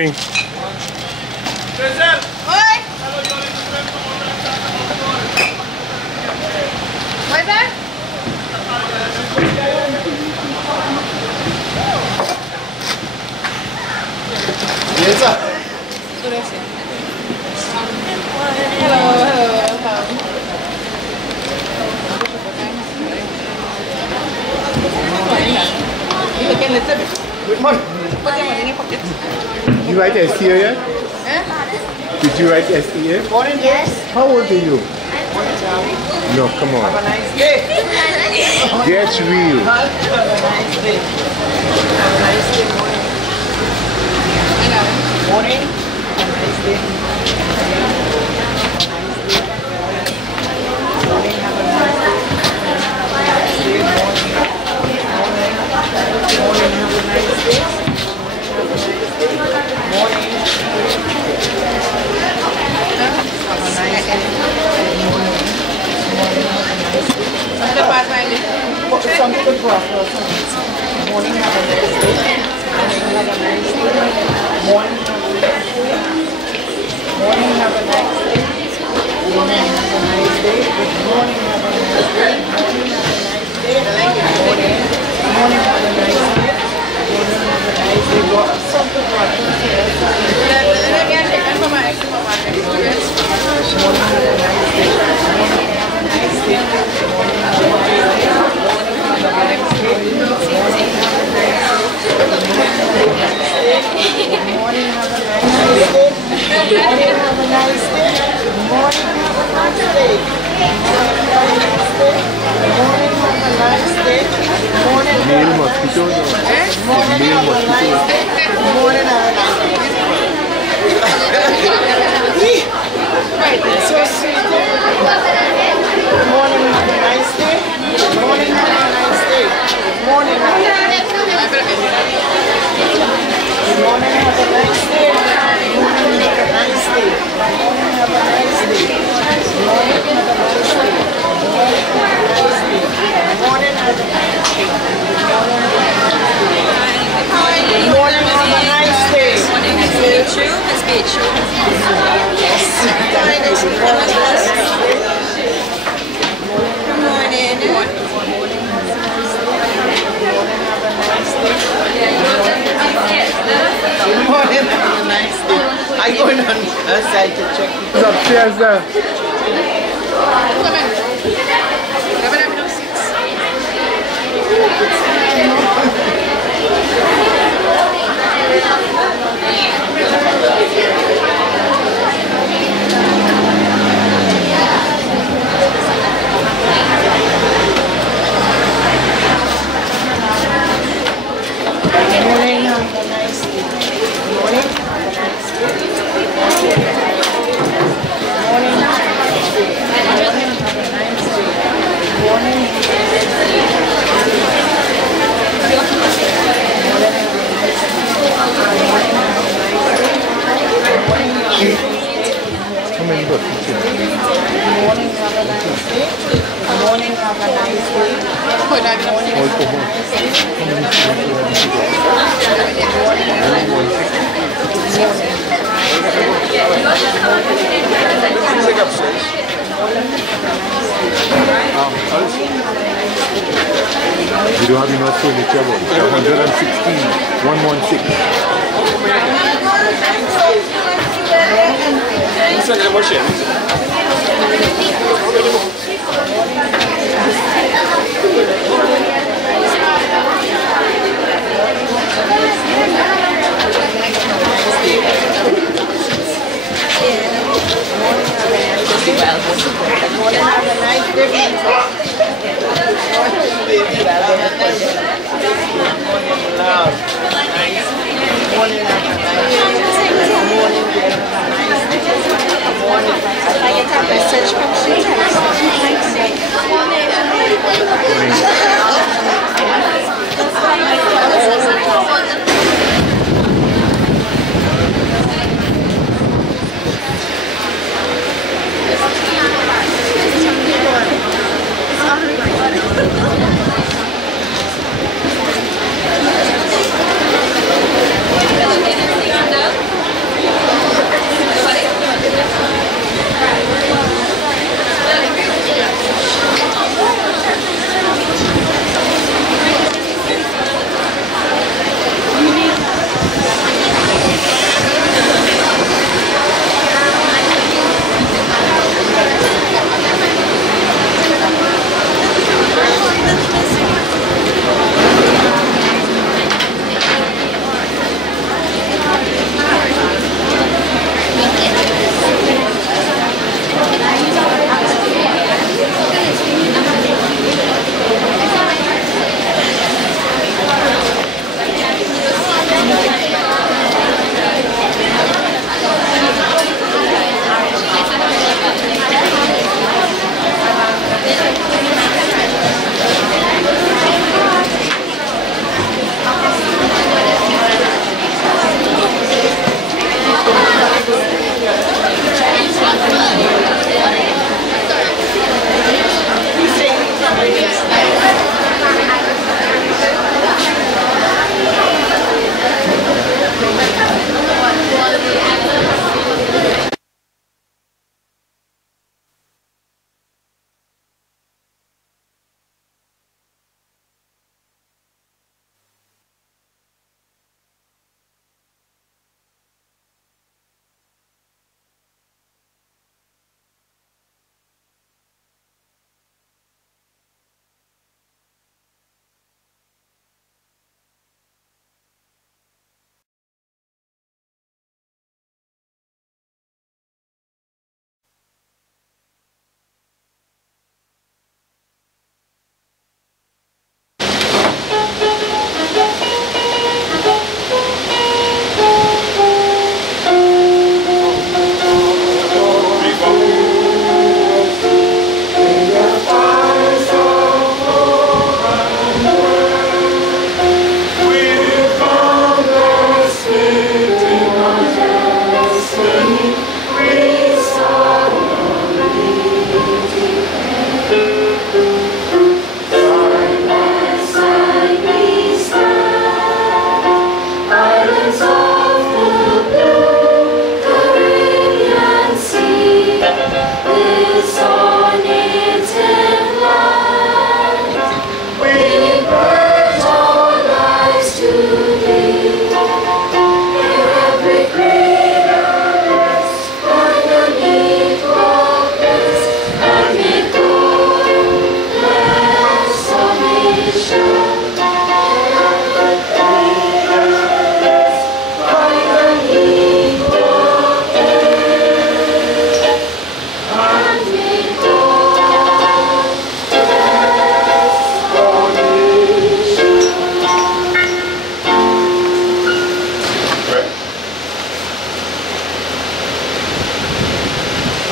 Spring. What's that? Yes, sir. Hello. You looking a little bit. Good morning. Put them in your pocket. Did you write STA yet? Eh? Did you write STA? Morning, yes. How old are you? No, come on. Have a nice day. Get real. Have a nice day. Have a nice day, morning. Morning. Have a nice day. Morning, have a nice day. Morning, have a nice day. Morning. Have a nice day. Something pass my lip. Something to drop. Morning, have a nice day. Morning, have a nice day. Morning, have a nice day. Morning, have a nice day. Good morning, have a nice day. Morning, have a nice day. Morning, have a nice day. Morning, have a nice day. Something to drop. Let me check in for my experience. Morning, have a nice day. Morning, have a nice day. Morning, have a nice day. Morning, have a nice day. Morning, have a nice day. Good morning, have a nice day. Good morning, have a nice day. Good morning, have a nice day. Good morning, have a nice day. Good morning, have a nice day. Good morning, Male mosquito. good morning, have a nice day. Good morning, have a nice day. Right, it's so sweet. Good morning, have a nice day. Good morning, have a nice day. Good morning, have a nice day. Good morning, have a nice day. Good morning, have a nice day. Good morning, have a nice day. Good morning, have a nice day. Good morning, have a nice day. Good morning, have a nice day. Good morning, have a nice day. It's beach. Yes. Good morning. Good morning, have a nice day. I'm going on outside to check. What's upstairs there? Good morning, have a nice day. Good morning, have a nice day. Good morning, have a nice day. Good morning, have a nice day. Good morning, have a nice day. Come in, look. Good morning, have a nice day. Good morning, have a nice day. Good morning, have a nice day. We don't have enough furniture, but it's 116, 116. No.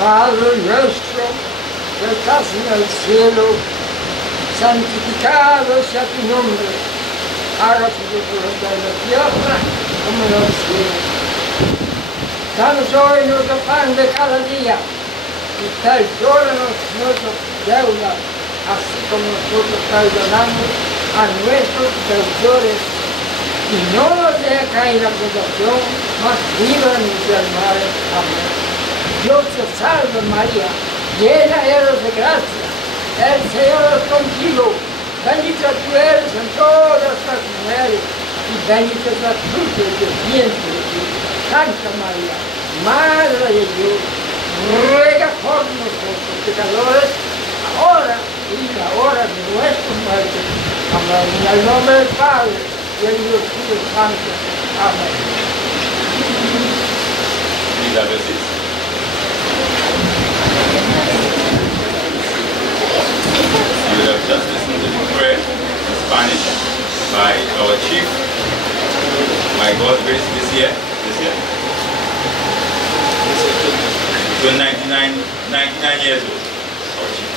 Padre nuestro que estás en el cielo, santificado sea tu nombre, hágase tu voluntad en la tierra como en el cielo. Danos hoy nuestro pan de cada día y perdónanos nuestras deudas, así como nosotros perdonamos a nuestros deudores. Y no nos dejes caer en la tentación, mas líbranos del mal. Amén. Dios te salve María, llena eres de gracia, el Señor es contigo, bendita tú eres en todas las mujeres, y bendito es el fruto de tu vientre Jesús. Santa María, Madre de Dios, ruega por nosotros pecadores, ahora y la hora de nuestra muerte. Amén. En el nombre del Padre, y el Hijo y el Espíritu Santo. Amén. You have just listened to the prayer in Spanish by our chief. My God grace this year. So 99 years old, our chief.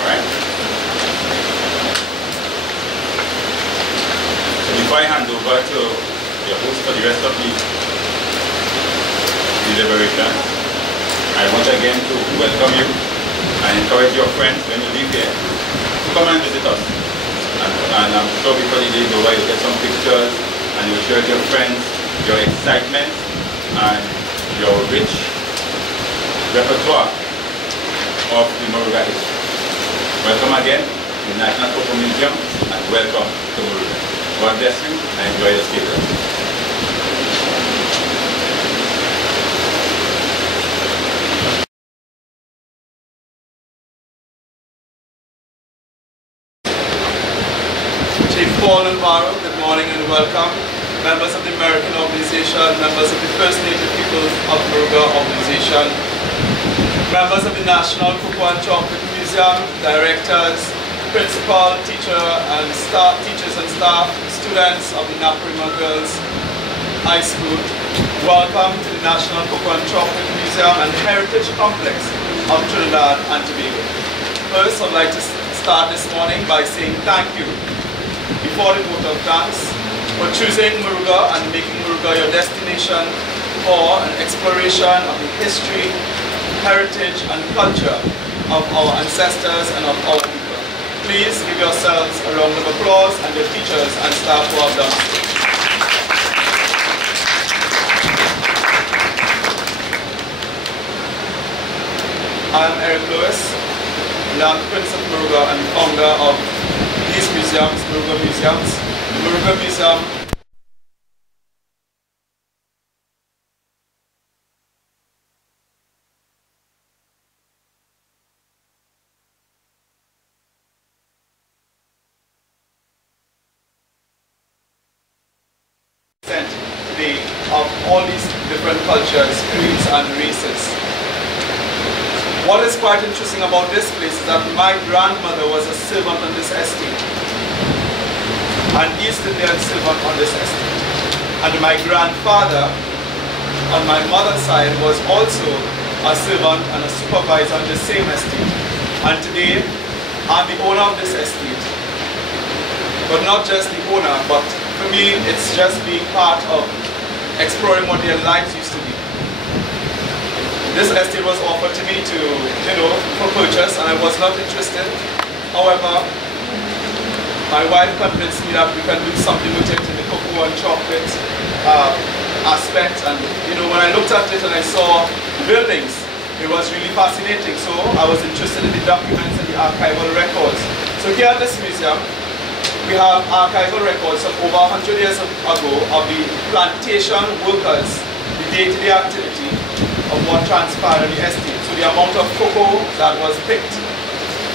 Alright? So before I hand over to your host for the rest of the deliberation, I want again to welcome you and encourage your friends when you leave here to come and visit us. And I'm sure before the day is over, you'll get some pictures and you'll share with your friends your excitement and your rich repertoire of the Moruga history. Welcome again to the National Choclate Museum and welcome to Moruga. God bless you and enjoy the stay with us. Paul and Maro, good morning and welcome. Members of the American Organization, members of the First Native Peoples of Moruga Organization, members of the National Cocoa and Chocolate Museum, directors, principal, teachers and staff, students of the Naparima Girls High School. Welcome to the National Cocoa and Chocolate Museum and Heritage Complex of Trinidad and Tobago. First, I'd like to start this morning by saying thank you before the vote of thanks for choosing Moruga and making Moruga your destination for an exploration of the history, heritage and culture of our ancestors and of our people. Please give yourselves a round of applause and your teachers and staff who have done so. I am Eric Lewis, Land Prince of Moruga and founder of these museums, Moruga Museums. The Moruga Museum today of all these different cultures, creeds and races. What is quite interesting about this place is that my grandmother was a servant on this estate, an East Indian servant on this estate. And my grandfather on my mother's side was also a servant and a supervisor on the same estate. And today, I'm the owner of this estate. But not just the owner, but for me, it's just being part of exploring what their lives used to be. This estate was offered to me to, for purchase, and I was not interested. However, my wife convinced me that we can do something with it in the cocoa and chocolate aspect. And when I looked at it and I saw buildings, it was really fascinating. So I was interested in the documents and the archival records. So here at this museum, we have archival records of over 100 years ago of the plantation workers, the day-to-day activity of what transpired on the estate. So the amount of cocoa that was picked,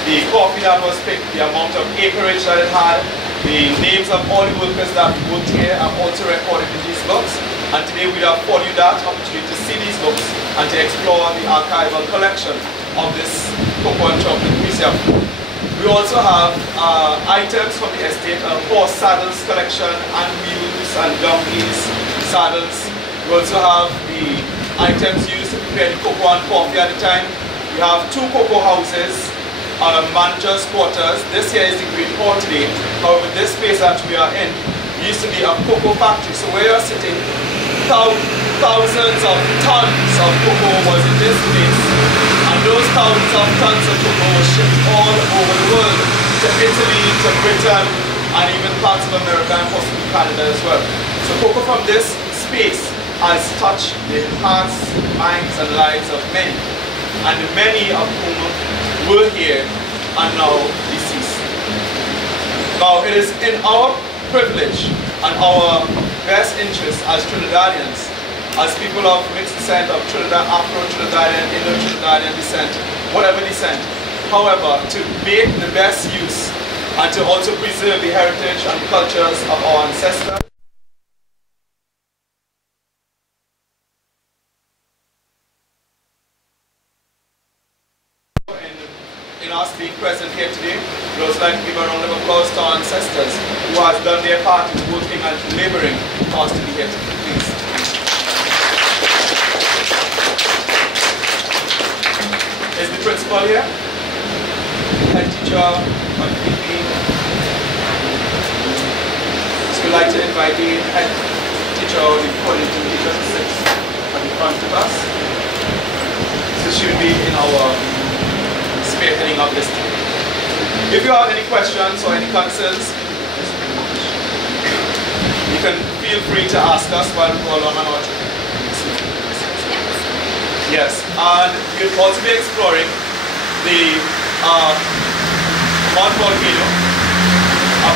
the coffee that was picked, the amount of acreage that it had, the names of all the workers that worked here are also recorded in these books. And today we have afforded you that opportunity to see these books and to explore the archival collection of this Cocoa and Chocolate Museum. We also have items from the estate, horse saddles collection, and mules and donkeys, saddles. We also have the items used to prepare the cocoa and coffee at the time, We have 2 cocoa houses, manager's quarters. This here is the Green Hall today. However, this space that we are in used to be a cocoa factory. So where you're sitting, thousands of tons of cocoa was in this place. And those thousands of tons of cocoa were shipped all over the world, to Italy, to Britain, and even parts of America and possibly Canada as well. So cocoa from this space has touched the hearts, minds, and lives of many. And many of whom were here and now deceased. Now it is in our privilege and our best interest as Trinidadians, as people of mixed descent, of Trinidad, Afro-Trinidadian, Indo-Trinidadian descent, whatever descent, however, to make the best use and to also preserve the heritage and cultures of our ancestors. In us being present here today, we'd also like to give a round of applause to our ancestors who has done their part in working and laboring for us to be here today. Please. Is the principal here? Head teacher, so we'd like to invite the head teacher or the coordinating teacher to sit at the front of us. So she will be in our spearheading of this team. If you have any questions or any concerns, you can feel free to ask us while we go along on our trip. Yes, and we'll also be exploring the mud volcano,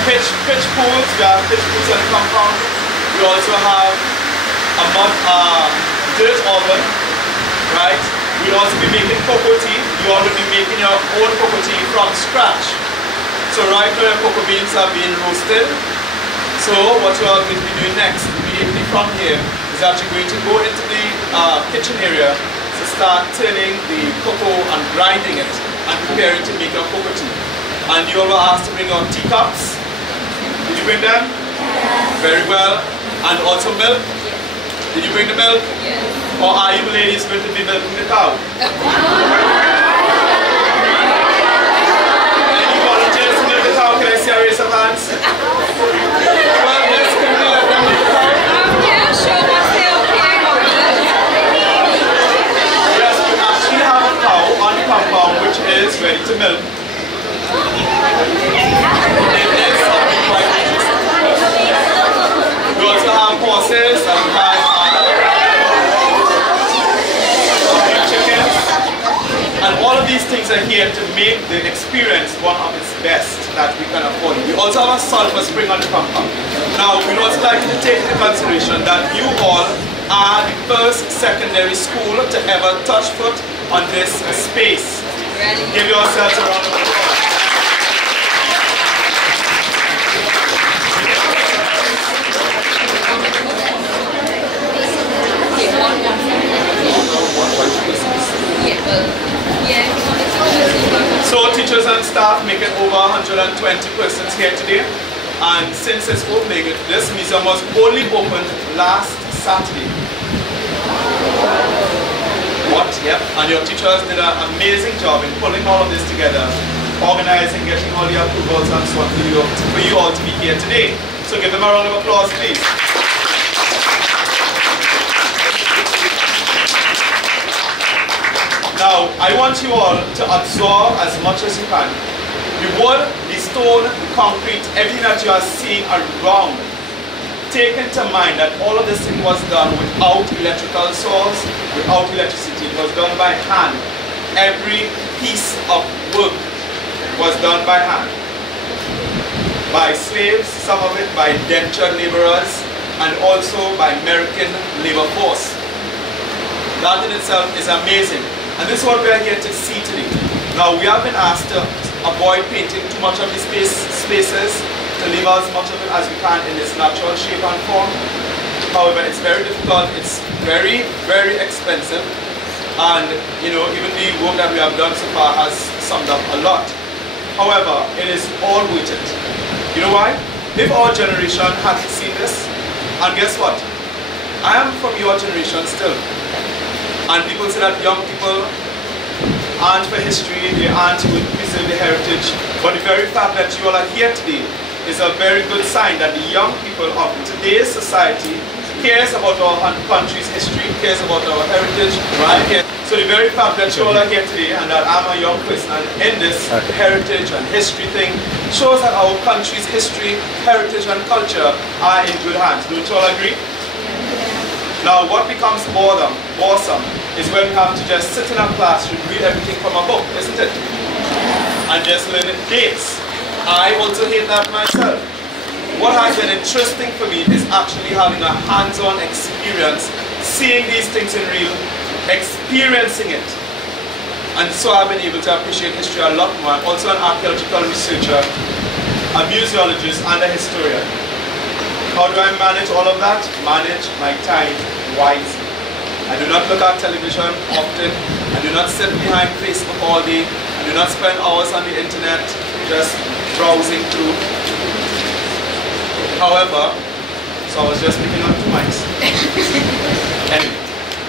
pitch pools. We have pitch pools on the compound. We also have a dirt oven, right? We'll also be making cocoa tea. You all will be making your own cocoa tea from scratch. So right now your cocoa beans are being roasted. So what you are going to be doing next, immediately from here, is that you're going to go into the kitchen area to start turning the cocoa and grinding it and preparing to make your cocoa tea. And you all were asked to bring your teacups. Did you bring them? Yes. Very well. And also milk. Did you bring the milk? Yes. Or are you ladies going to be milking the cow? Any volunteers to milk the cow? Can I see a raise of hands? Well, yes, can we let them milk the cow? Yeah, sure, once they're okay. Yes, we actually have a cow on the compound which is ready to milk. It is quite interesting. We also have horses and we have chickens, and all of these things are here to make the experience one of its best that we can afford. We also have a Sulfur Spring on the compound. Now, we'd also like you to take into consideration that you all are the first secondary school to ever touch foot on this space. Give yourselves a round of applause. So teachers and staff make it over 120 persons here today, and since its opening, this museum was only opened last Saturday. What? Yep. And your teachers did an amazing job in pulling all of this together, organizing, getting all the approvals and so on for you all to be here today. So give them a round of applause, please. Now, I want you all to absorb as much as you can. The wood, the stone, the concrete, everything that you are seeing around. Take into mind that all of this thing was done without electrical source, without electricity. It was done by hand. Every piece of work was done by hand. By slaves, some of it by indentured laborers, and also by American labor force. That in itself is amazing. And this is what we are here to see today. Now, we have been asked to avoid painting too much of the spaces, to leave as much of it as we can in its natural shape and form. However, it's very difficult, it's very, very expensive. And, you know, even the work that we have done so far has summed up a lot. However, it is all worth it. You know why? If our generation hadn't seen this, and guess what? I am from your generation still. And people say that young people aren't for history, they aren't to preserve the heritage. But the very fact that you all are here today is a very good sign that the young people of today's society cares about our country's history, cares about our heritage, and cares. So the very fact that you all are here today and that I'm a young person in this heritage and history thing shows that our country's history, heritage and culture are in good hands. Don't you all agree? Now what becomes boresome is when we have to just sit in a classroom, read everything from a book, isn't it? And just learn dates. I also hate that myself. What has been interesting for me is actually having a hands-on experience, seeing these things in real, experiencing it. And so I've been able to appreciate history a lot more. I'm also an archaeological researcher, a museologist and a historian. How do I manage all of that? Manage my time wisely. I do not look at television often. I do not sit behind Facebook all day. I do not spend hours on the internet just browsing through. However, so I was just picking up 2 mics. Anyway,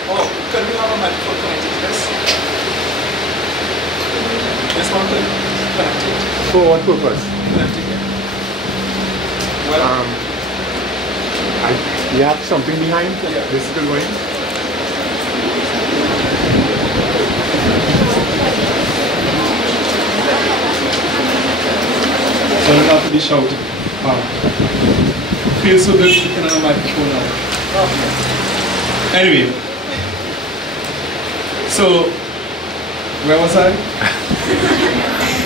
oh, can we have a microphone connected to this? This one could connect it. For what purpose? Connect it here. Well, you have something behind? Yeah. This is still going? so I don't have to be shouting. Feels so good speaking on a microphone now. Anyway, so where was I?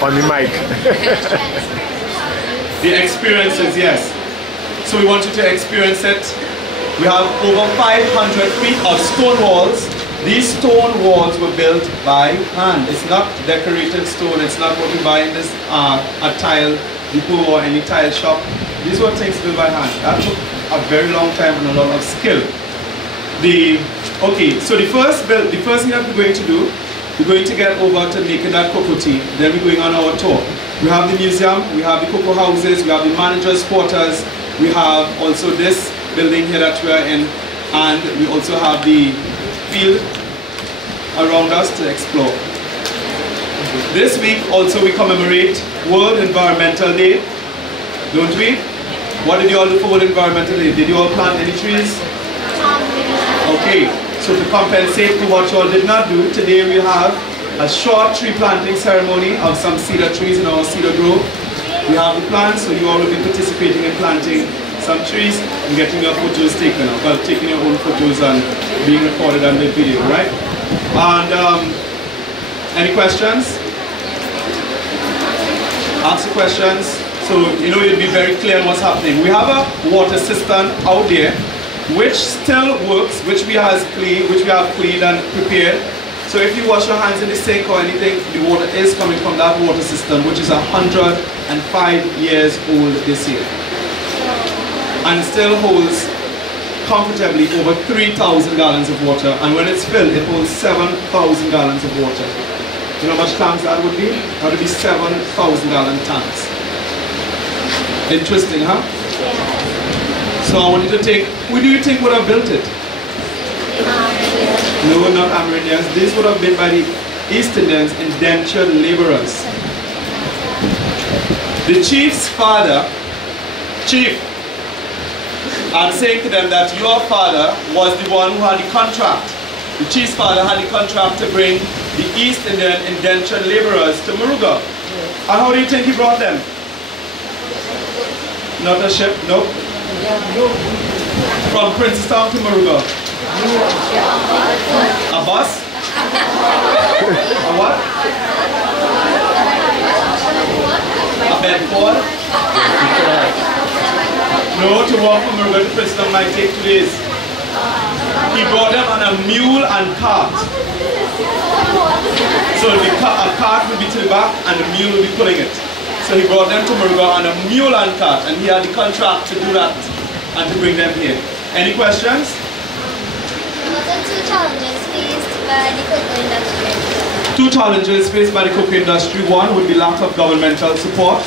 On the mic. The experiences, yes. So we want you to experience it. We have over 500 feet of stone walls. These stone walls were built by hand. It's not decorated stone. It's not what we buy in this a tile depot or any tile shop. These were things built by hand. That took a very long time and a lot of skill. So the first thing that we're going to do, we're going to get over to making that cocoa tea. Then we're going on our tour. We have the museum, we have the cocoa houses, we have the manager's quarters, we have also this building here that we are in, and we also have the field around us to explore. This week also we commemorate World Environmental Day, don't we? What did you all do for World Environmental Day? Did you all plant any trees? Okay, so to compensate for what you all did not do, today we have a short tree planting ceremony of some cedar trees in our cedar grove. We have the plants, so you all will be participating in planting some trees and getting your photos taken, well, taking your own photos and being recorded on the video, right? And any questions? Ask the questions. So, you know, you'll be very clear on what's happening. We have a water system out there which still works, which we have cleaned and prepared. So if you wash your hands in the sink or anything, the water is coming from that water system, which is 105 years old this year. And still holds comfortably over 3,000 gallons of water. And when it's filled, it holds 7,000 gallons of water. You know how much tanks that would be? That would be 7,000 gallon tanks. Interesting, huh? Yeah. So I want you to think, who do you think would have built it? No, not Amerindians. These would have been by the East Indians, indentured laborers. The chief's father, I'm saying to them that your father was the one who had the contract. The chief's father had the contract to bring the East Indian indentured laborers to Muruga. And how do you think he brought them? Not a ship, no. From Princeton to Muruga. A bus? A what? A bedboard? No, to walk from Muruga to Princeton might take 2 days. He brought them on a mule and cart. So a cart would be to the back and the mule would be pulling it. So he brought them to Muruga on a mule and cart, and he had the contract to do that and to bring them here. Any questions? What are 2 challenges faced by the cocoa industry? 2 challenges faced by the cocoa industry. One would be lack of governmental support.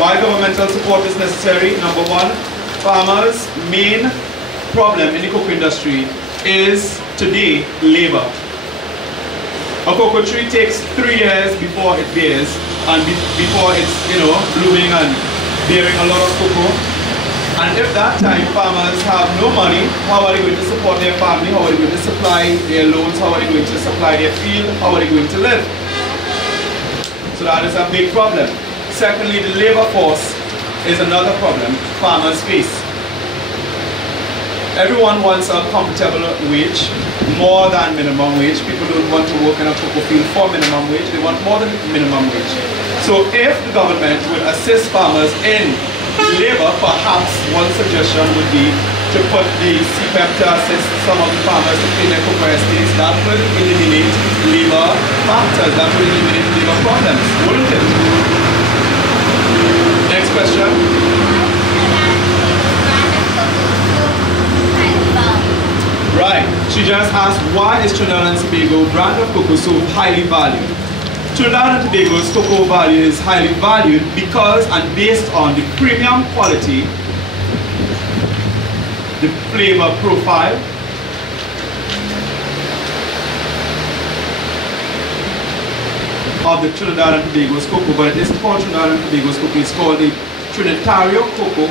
Why governmental support is necessary? Number 1, farmers' main problem in the cocoa industry is today labor. A cocoa tree takes 3 years before it bears and before it's, blooming and bearing a lot of cocoa. And if that time farmers have no money, how are they going to support their family? How are they going to supply their loans? How are they going to supply their field? How are they going to live? So that is a big problem. Secondly, the labor force is another problem farmers face. Everyone wants a comfortable wage, more than minimum wage. People don't want to work in a cocoa field for minimum wage, they want more than minimum wage. So if the government would assist farmers in labor, perhaps one suggestion would be to put the CPEP to assist some of the farmers to clean their cocoa estates. That will eliminate labor factors, that will eliminate labor problems, wouldn't it? Next question. Right, she just asked, why is Trinidad and Tobago brand of cocoa so highly valued? Trinidad and Tobago's cocoa value is highly valued because and based on the premium quality, the flavor profile, of the Trinidad and Tobago's cocoa, but it isn't called Trinidad and Tobago's cocoa, it's called the Trinitario cocoa.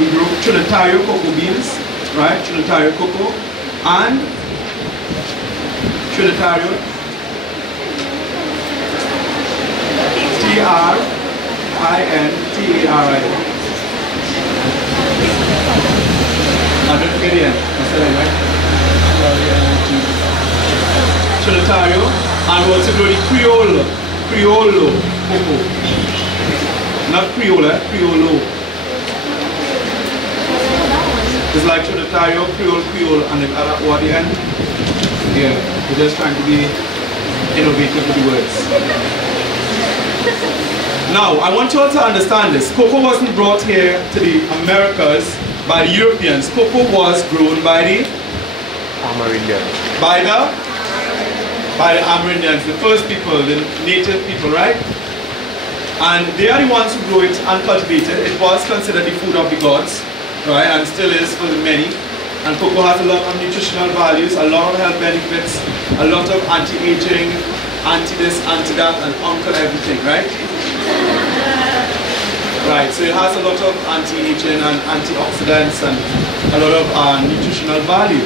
We grow Trinitario cocoa beans, right? Trinitario cocoa and Trinitario Trintario. I don't get it. That's it, right? Trinitario, and we also grow the Criollo cocoa. Not Criolla, Criollo. It's like Trinitario, Creole, and then add O at the end. Yeah, we're just trying to be innovative with the words. Now, I want you all to understand this. Cocoa wasn't brought here to the Americas by the Europeans. Cocoa was grown by the Amerindians. By the Amerindians, the first people, the native people, right? And they are the ones who grew it and cultivated it. It was considered the food of the gods, right? And still is for many. And cocoa has a lot of nutritional values, a lot of health benefits, a lot of anti-aging, anti-this, anti-that, and uncle everything, right? Right, so it has a lot of anti-aging and antioxidants and a lot of nutritional value.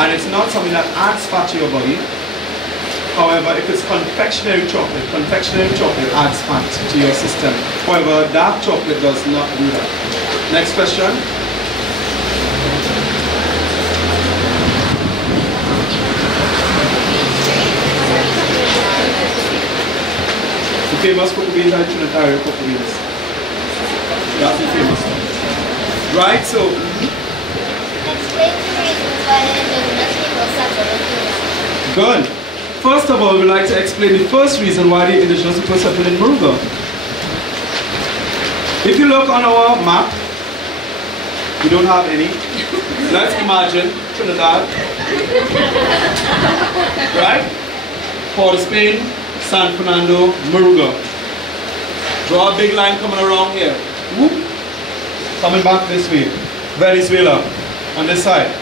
And it's not something that adds fat to your body. However, if it's confectionery chocolate adds fat to your system. However, dark chocolate does not do that. Next question. The famous cocoa beans are Trinitario cocoa beans. That's the famous one. Right, so... Explain the reasons why the indigenous people settled in Trinidad. Good. First of all, we'd like to explain the first reason why the indigenous people settled in Moruga. If you look on our map, we don't have any. Let's imagine Trinidad. Right? Port of Spain, San Fernando, Moruga. Draw a big line coming around here. Whoop. Coming back this way. Venezuela on this side.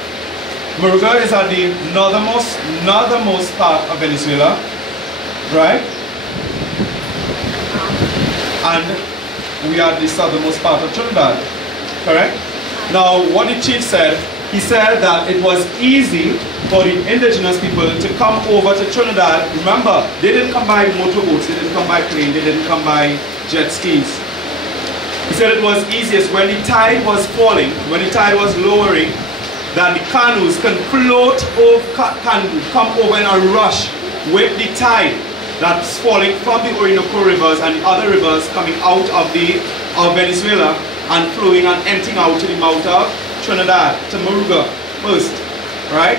Moruga is at the northernmost part of Venezuela, right? And we are at the southernmost part of Trinidad, correct? Now, what the chief said, he said that it was easy for the indigenous people to come over to Trinidad. Remember, they didn't come by motorboats, they didn't come by plane, they didn't come by jet skis. He said it was easiest when the tide was falling, when the tide was lowering, that the canoes can float over, can come over in a rush with the tide that's falling from the Orinoco rivers and the other rivers coming out of Venezuela and flowing and emptying out to the mouth of Trinidad, to Moruga first, right?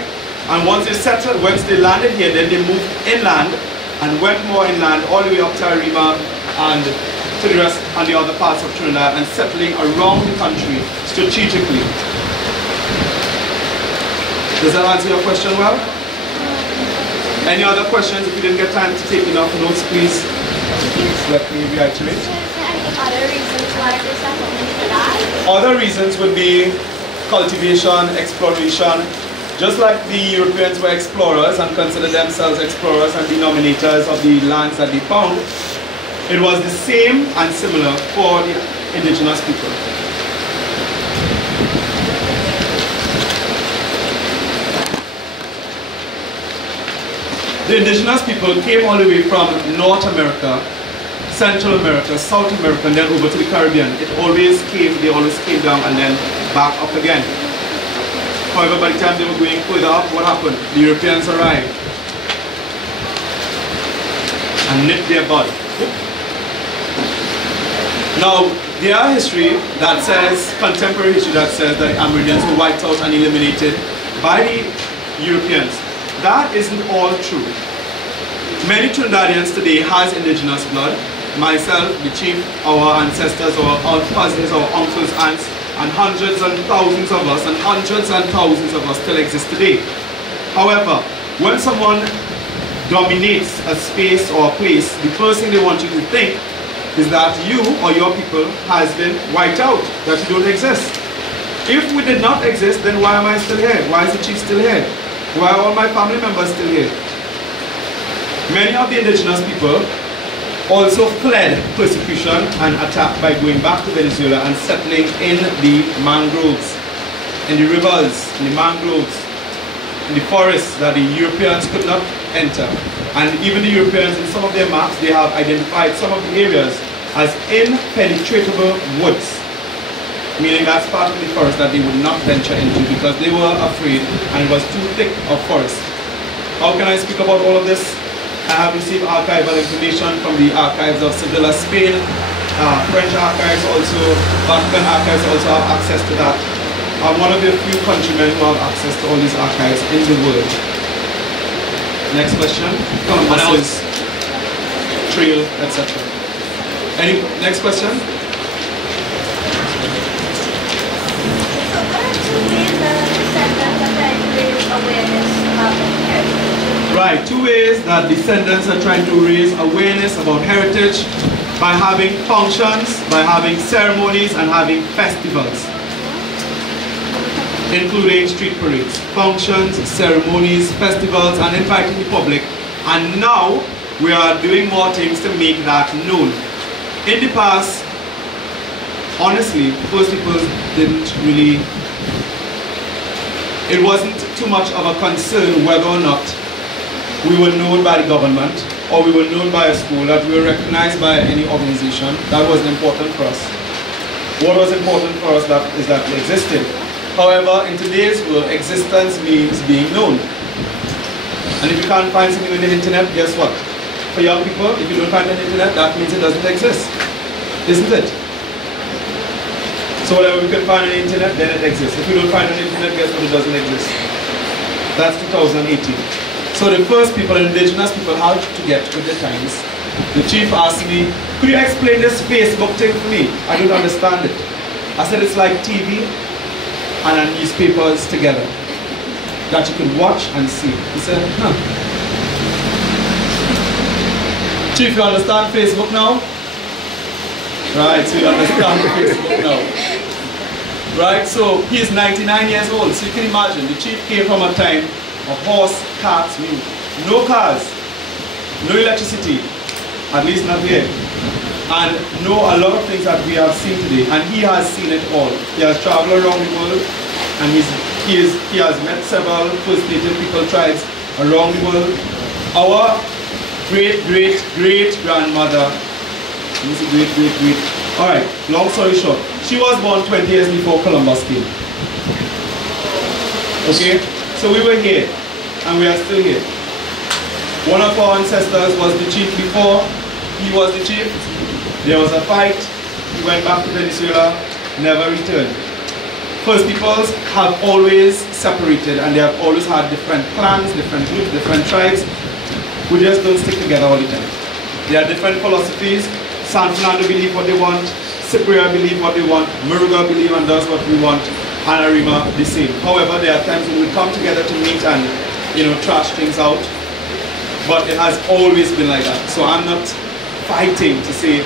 And once they settled, once they landed here, then they moved inland and went more inland all the way up to Naparima and to the rest and the other parts of Trinidad and settling around the country strategically. Does that answer your question well? Any other questions? If you didn't get time to take enough notes, please let me reiterate. Other reasons why they settled in Trinidad? Other reasons would be cultivation, exploration, Just like the Europeans were explorers and considered themselves explorers and denominators of the lands that they found, it was the same and similar for the indigenous people. The indigenous people came all the way from North America, Central America, South America, and then over to the Caribbean. They always came down and then back up again. However, by the time they were going further up, what happened? The Europeans arrived and nipped their bud. Now, there are history that says, contemporary history that says that the Amerindians were wiped out and eliminated by the Europeans. That isn't all true. Many Trinidadians today has indigenous blood. Myself, the chief, our ancestors, our cousins, our uncles, aunts, and hundreds and thousands of us, and hundreds and thousands of us still exist today. However, when someone dominates a space or a place, the first thing they want you to think is that you or your people has been wiped out, that you don't exist. If we did not exist, then why am I still here? Why is the chief still here? Why are all my family members still here? Many of the indigenous people also fled persecution and attack by going back to Venezuela and settling in the mangroves, in the rivers, in the mangroves, in the forests that the Europeans could not enter. And even the Europeans, in some of their maps, they have identified some of the areas as impenetrable woods, meaning that's part of the forest that they would not venture into because they were afraid and it was too thick of forest. How can I speak about all of this? I have received archival information from the archives of Sevilla, Spain. French archives also, Vatican archives also have access to that. I'm one of the few countrymen who have access to all these archives in the world. Next question. Columbus's trail, etc. Any next question? Right, two ways that descendants are trying to raise awareness about heritage: by having functions, by having ceremonies, and having festivals, including street parades, functions, ceremonies, festivals, and inviting the public. And now we are doing more things to make that known. In the past, honestly, most people didn't really, it wasn't too much of a concern whether or not we were known by the government or we were known by a school, that we were recognized by any organization. That wasn't important for us. What was important for us is that we existed. However, in today's world, existence means being known. And if you can't find something on the internet, guess what? For young people, if you don't find it on the internet, that means it doesn't exist. Isn't it? So whatever we can find on the internet, then it exists. If we don't find it on the internet, guess what? It doesn't exist. That's 2018. So the first people, indigenous people, how to get with the times. The chief asked me, could you explain this Facebook thing for me? I don't understand it. I said it's like TV and newspapers together that you can watch and see. He said, huh. Chief, you understand Facebook now? Right, so you understand Facebook now. Right, so he's 99 years old, so you can imagine, the chief came from a time of horse, carts, no cars, no electricity, at least not here, and know a lot of things that we have seen today, and he has seen it all. He has traveled around the world, and he has met several First Native people, tribes around the world. Our great-great-great-grandmother, alright, long story short, she was born 20 years before Columbus came. Okay? So we were here, and we are still here. One of our ancestors was the chief before he was the chief. There was a fight, he went back to Venezuela, never returned. First peoples have always separated, and they have always had different clans, different groups, different tribes. We just don't stick together all the time. There are different philosophies. San Fernando believe what they want, Cyprian believe what they want, Muruga believe and does what we want, and Naparima the same. However, there are times when we come together to meet and, trash things out. But it has always been like that. So I'm not fighting to say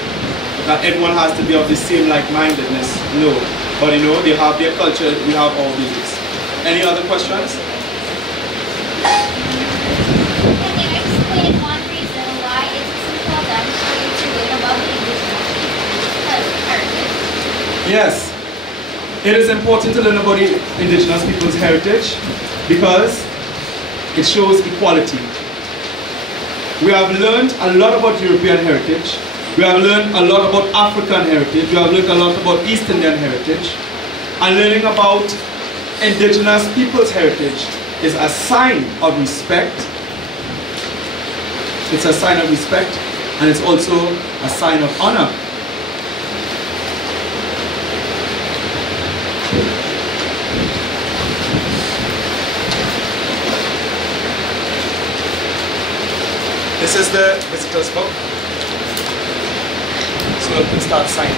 that everyone has to be of the same like-mindedness. No. But they have their culture, we have our beliefs. Any other questions? Yes, it is important to learn about the indigenous people's heritage because it shows equality. We have learned a lot about European heritage. We have learned a lot about African heritage. We have learned a lot about East Indian heritage. And learning about indigenous people's heritage is a sign of respect. It's a sign of respect, and it's also a sign of honor. This is the visitor's book. So you can start signing.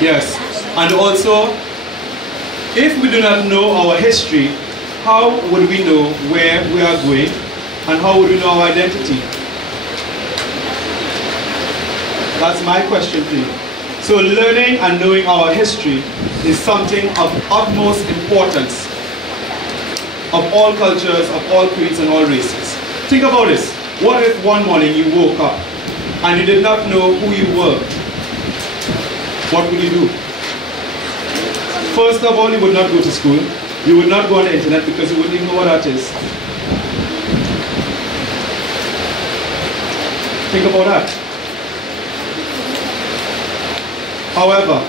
Yes, and also, if we do not know our history, how would we know where we are going, and how would we know our identity? That's my question to you. So learning and knowing our history is something of utmost importance of all cultures, of all creeds and all races. Think about this. What if one morning you woke up and you did not know who you were? What would you do? First of all, you would not go to school. You would not go on the internet because you wouldn't even know what that is. Think about that. However,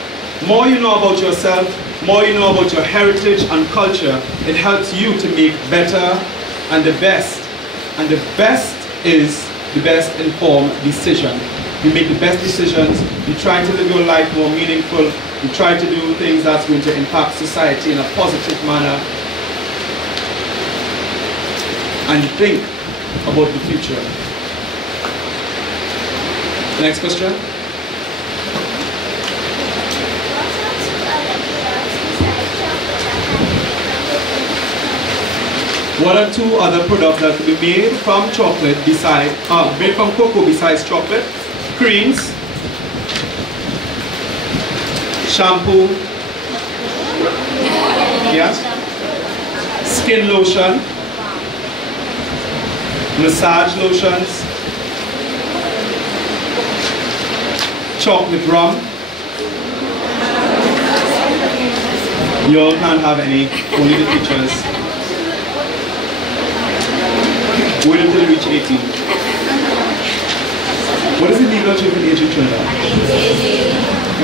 more you know about yourself, more you know about your heritage and culture, it helps you to make better and the best. And the best is the best informed decision. You make the best decisions, you try to live your life more meaningful, you try to do things that's going to impact society in a positive manner, and you think about the future. Next question. What are two other products that can be made from chocolate besides, made from cocoa besides chocolate? Creams, shampoo, yes, skin lotion, massage lotions, chocolate rum. You all can't have any, only the teachers. Wait until you reach 18. What is the legal children age in Trinidad?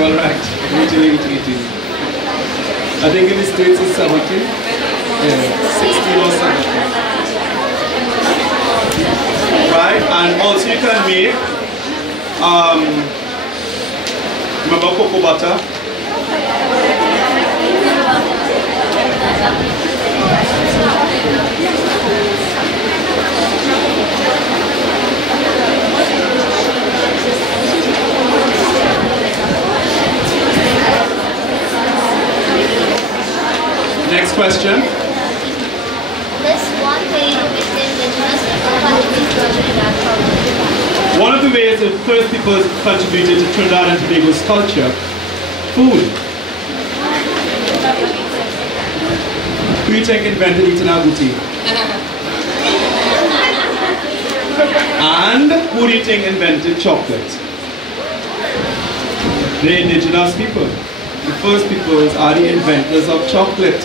All right, wait until you reach 18. I think in the States it's 17. Yeah, 16 or 17. Right, and also you can make, remember cocoa butter? Next question. List one way in which the indigenous people contribute to Trinidad culture. One of the ways the first people contributed to Trinidad and Tobago's culture, food. Who do you think invented eating agouti? And who do you think invented chocolate? The indigenous people. The first peoples are the inventors of chocolate.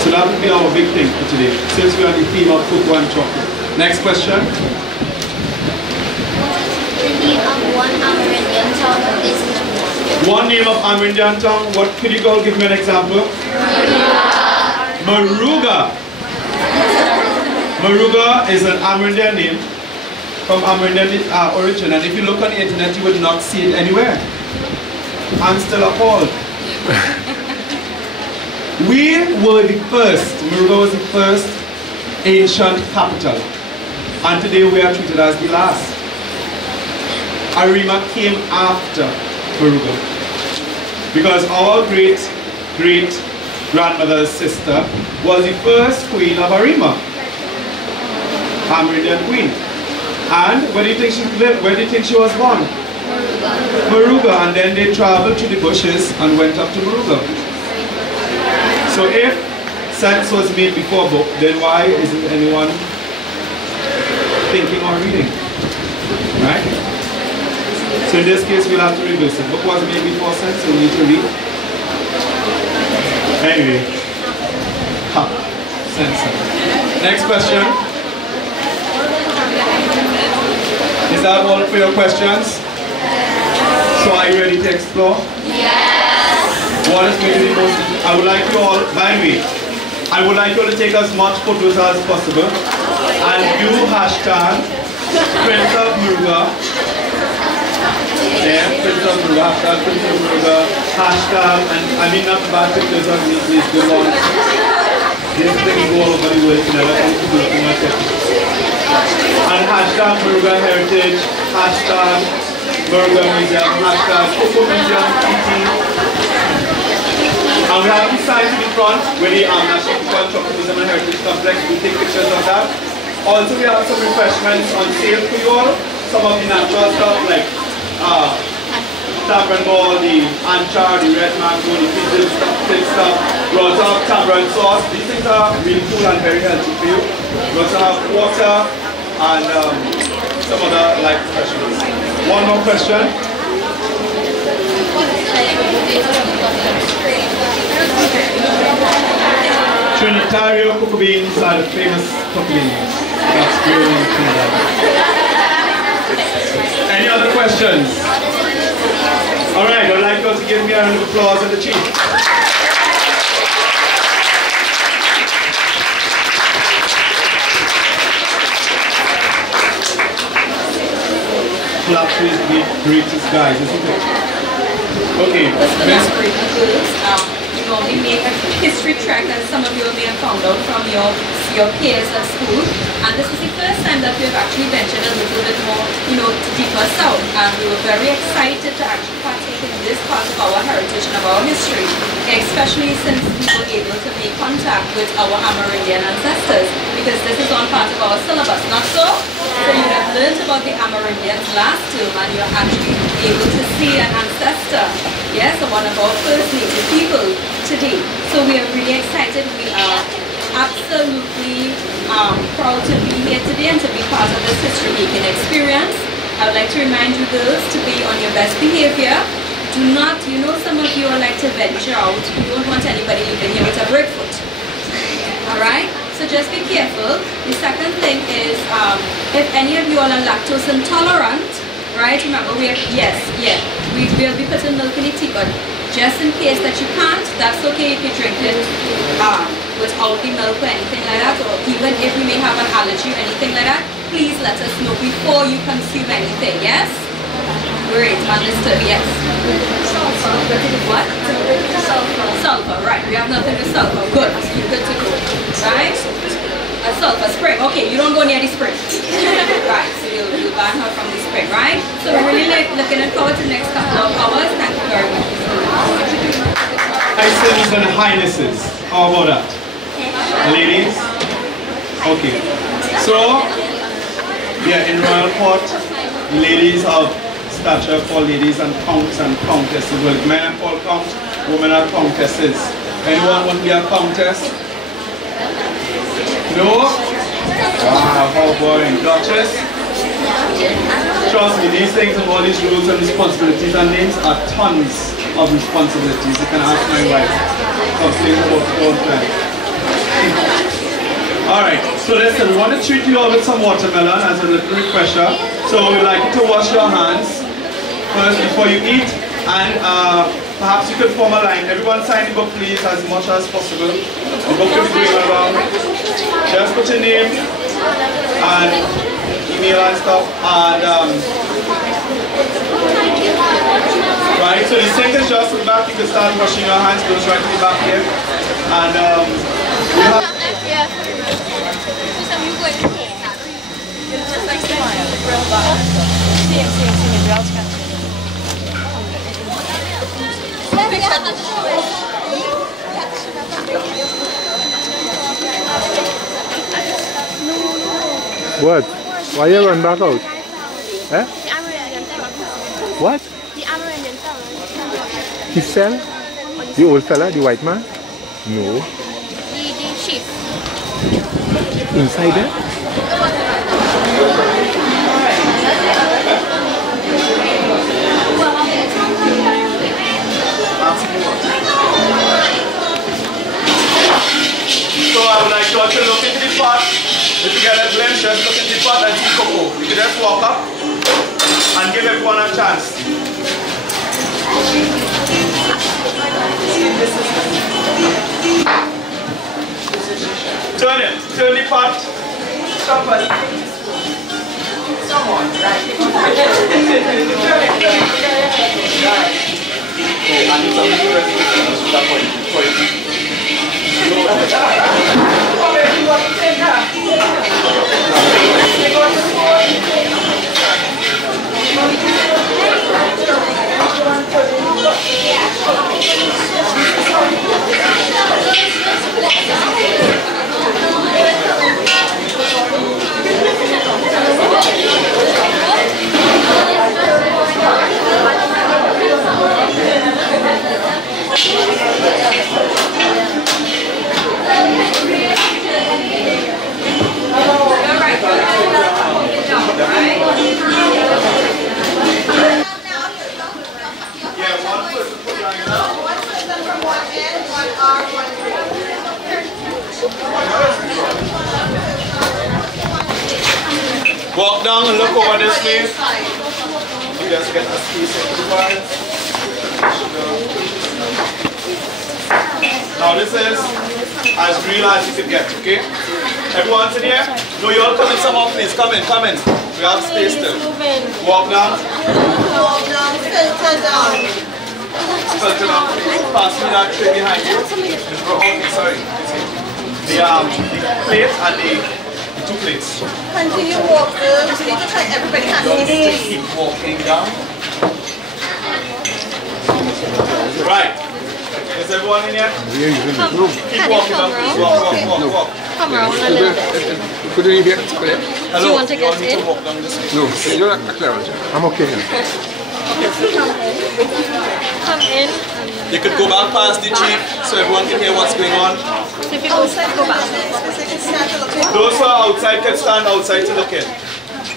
So that would be our big thing for today, since we are on the theme of cocoa and chocolate. Next question. The name of one Amerindian town or place in Trinidad. One name of Amerindian town. What could you go? Give me an example. Maruga. Maruga is an Amerindian name from Amerindian origin, and if you look on the internet, you would not see it anywhere. I'm still appalled. We were the first. Maruga was the first ancient capital, and today we are treated as the last. Arima came after Maruga because our great-great-grandmother's sister was the first queen of Arima, Amerindian queen. And where do you think she lived? Where do you think she was born? Maruga. And then they traveled through the bushes and went up to Maruga. So if sense was made before book, then why isn't anyone thinking or reading? Right? So in this case, we'll have to reverse it. Book was made before sense, so we need to read. Anyway. Sense. Next question. Is that all for your questions? So are you ready to explore? Yes. What is going to be most... I would like you all, by the way, I would like you all to take as much photos as possible and do hashtag Prince of Muruga. Yeah, Prince of Muruga, hashtag Prince of Muruga, hashtag, and I mean not bad pictures of me, please go on. This thing go all over the world, you never come to do it in my and hashtag Muruga Heritage, hashtag Muruga Museum, hashtag Cocoa Museum, and we have these signs in the front where the National Choclate Musium and Heritage Complex. We take pictures of that. Also, we have some refreshments on sale for you all. Some of the natural stuff like tamarind ball, the anchor, the red mango, the fizz stuff. We also have tamarind sauce. These things are really cool and very healthy for you. We also have water and some other light refreshments. One more question. Trinitario cocoa beans are the famous cocoa beans. That's grown in Trinidad. Any other questions? Alright, I'd like you to give me a round of applause at the chief. Clap is the greatest guys, isn't it? Okay. You normally make a history track, as some of you may have found out from your peers at school. And this is the first time that we've actually ventured a little bit more, deeper south. And we were very excited to actually partake in this part of our heritage and of our history, especially since we were able to make contact with our Amerindian ancestors, because this is on part of our syllabus, not so? So you have learned about the Amerindians last term, and you're actually able to see an ancestor, yes, one of our first native people today. So we are really excited. We are absolutely proud to be here today and to be part of this history-making experience. I would like to remind you girls to be on your best behavior. Do not, some of you are like to venture out. You don't want anybody living here with a breakfoot. Alright? So just be careful. The second thing is, if any of you are lactose intolerant, right? Remember, we will be putting milk in the tea, but just in case that you can't, that's okay if you drink it without the milk or anything like that, or even if you may have an allergy or anything like that, please let us know before you consume anything, yes? Great, understood, yes. Sulfur. What? Sulfur, right. We have nothing with sulfur. Good. You're good to go. Right? A sulfur spring. Okay, you don't go near the spring. Right, so you'll ban her from the spring, right? So we're really looking forward to the next couple of hours. Thank you very much. Excellencies and Highnesses. How about that? Ladies? Okay. So, yeah, in Royal Court, ladies of stature called ladies and counts and countesses. Well, men are called count, women are countesses. Anyone want to be a countess? No? Wow, how boring. Duchess? Trust me, these things and all these rules and responsibilities and names are tons of responsibilities. You can ask my wife. Alright, so listen, we want to treat you all with some watermelon as a little refresher. So we'd like you to wash your hands first before you eat, and perhaps you could form a line. Everyone sign the book please as much as possible. The book will be going around. Just put your name and email and stuff, and right, so the sink is just in the back. You can start washing your hands, goes right to the back here. And we have What? Why you run back out? Eh? What? The Amerindian fella. He fell? The old fella, the white man? No. The sheep. Inside there? So I would like you all to look into the pot. If you get a glimpse, just look into the pot and see cocoa. You can just walk up and give everyone a chance. Turn it. Turn the pot. Somebody. Someone. Right. Oh, I need something to that point. Walk down and look over this way. You just get a space into the bar. Now this is as real as you can get, okay? Everyone in here? No, you all come in some more please. Come in. We have space still. Walk down. Walk down, filter down. Filter down. Pass me that tray behind you. Okay, sorry. The plate and the 2 plates. Continue walking. So you just like everybody has Just keep walking down. Right. Is everyone in here? Keep walking down. Walk. Come around a little bit. Couldn't you get chocolate? Hello. Do you want to get in? To walk down this way. No, you're not clear. I'm okay here. Come in. You could go back past the jeep so everyone can hear what's going on. So if you go back. Those who are outside can stand outside to look in.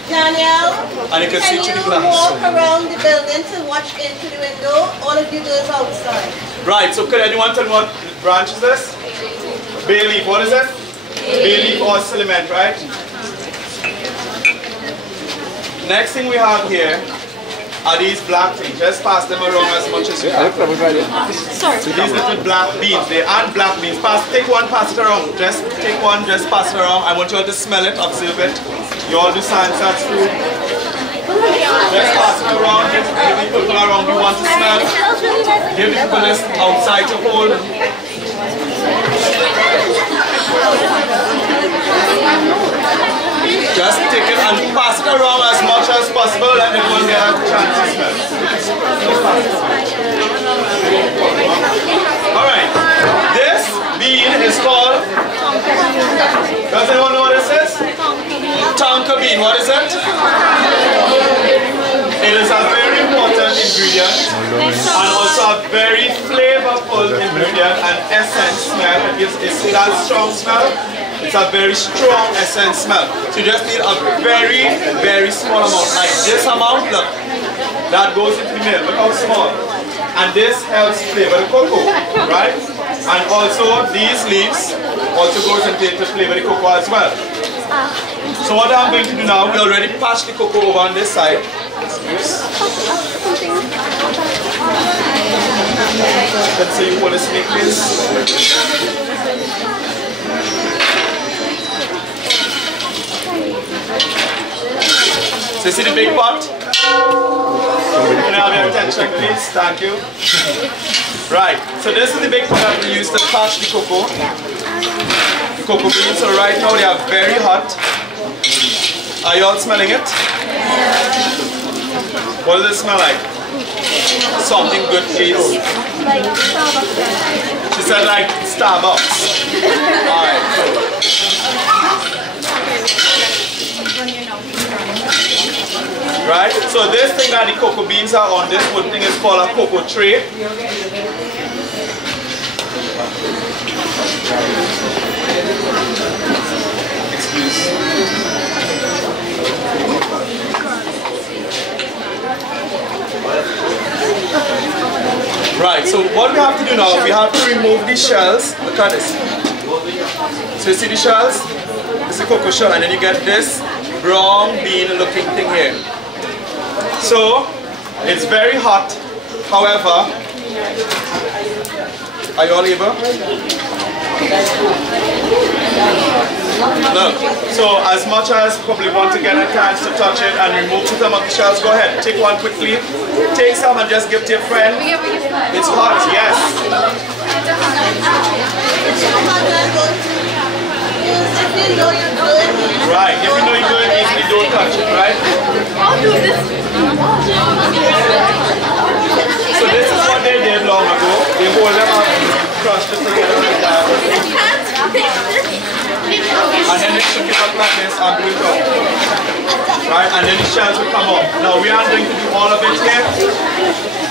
Daniel, And you can see can through the you glass. walk around the building to watch into the window? All of you do is outside. Right, so could anyone tell me what branch is this? Bay leaf, what is it? Bay leaf or filament, right? Next thing we have here are these black things. Just pass them around as much as you can. Sorry. So these little black beans, they aren't black beans. Take one, pass it around. Just take one, just pass it around. I want you all to smell it, observe it. You all do science at school. Just pass it around, give the people around you want to smell. Give the people this outside to hold. Just take it and pass it around as much as possible, let everyone get a chance to smell. Alright, this bean is called, does anyone know what this is? Tonka bean, what is it? It is a very important ingredient and also a very flavorful ingredient and essence smell. It's that strong smell. It's a very strong essence smell. So you just need a very, very small amount. Like this amount, look, that goes into the milk. Look how small. And this helps flavor the cocoa, right? And also these leaves also goes into flavor the cocoa as well. So what I'm going to do now, we already patched the cocoa over on this side. Let's see you hold the snake, please. So you see the big pot? Can I have your attention please? Thank you. Right, so this is the big pot that we use to patch the cocoa. The cocoa beans, so right now they are very hot. Are you all smelling it? What does it smell like? Something good please. Like Starbucks. She said like Starbucks. Alright, cool. Right, so this thing that the cocoa beans are on, this wooden thing is called a cocoa tray. Right, so what we have to do now, we have to remove these shells. Look at this. So you see the shells? It's a cocoa shell, and then you get this brown bean looking thing here. So it's very hot. However, are you all able? Look, so as much as probably want to get a chance to touch it and remove some of the shells, go ahead, take one quickly. Take some and just give to your friend. It's hot, yes. Right, if you know you're going easily, don't touch it, right? So this is what they did long ago. They hold them up, crushed it together like that. And then they took it up like this and blew it up. Right, and then the shells will come up. Now we aren't going to do all of it here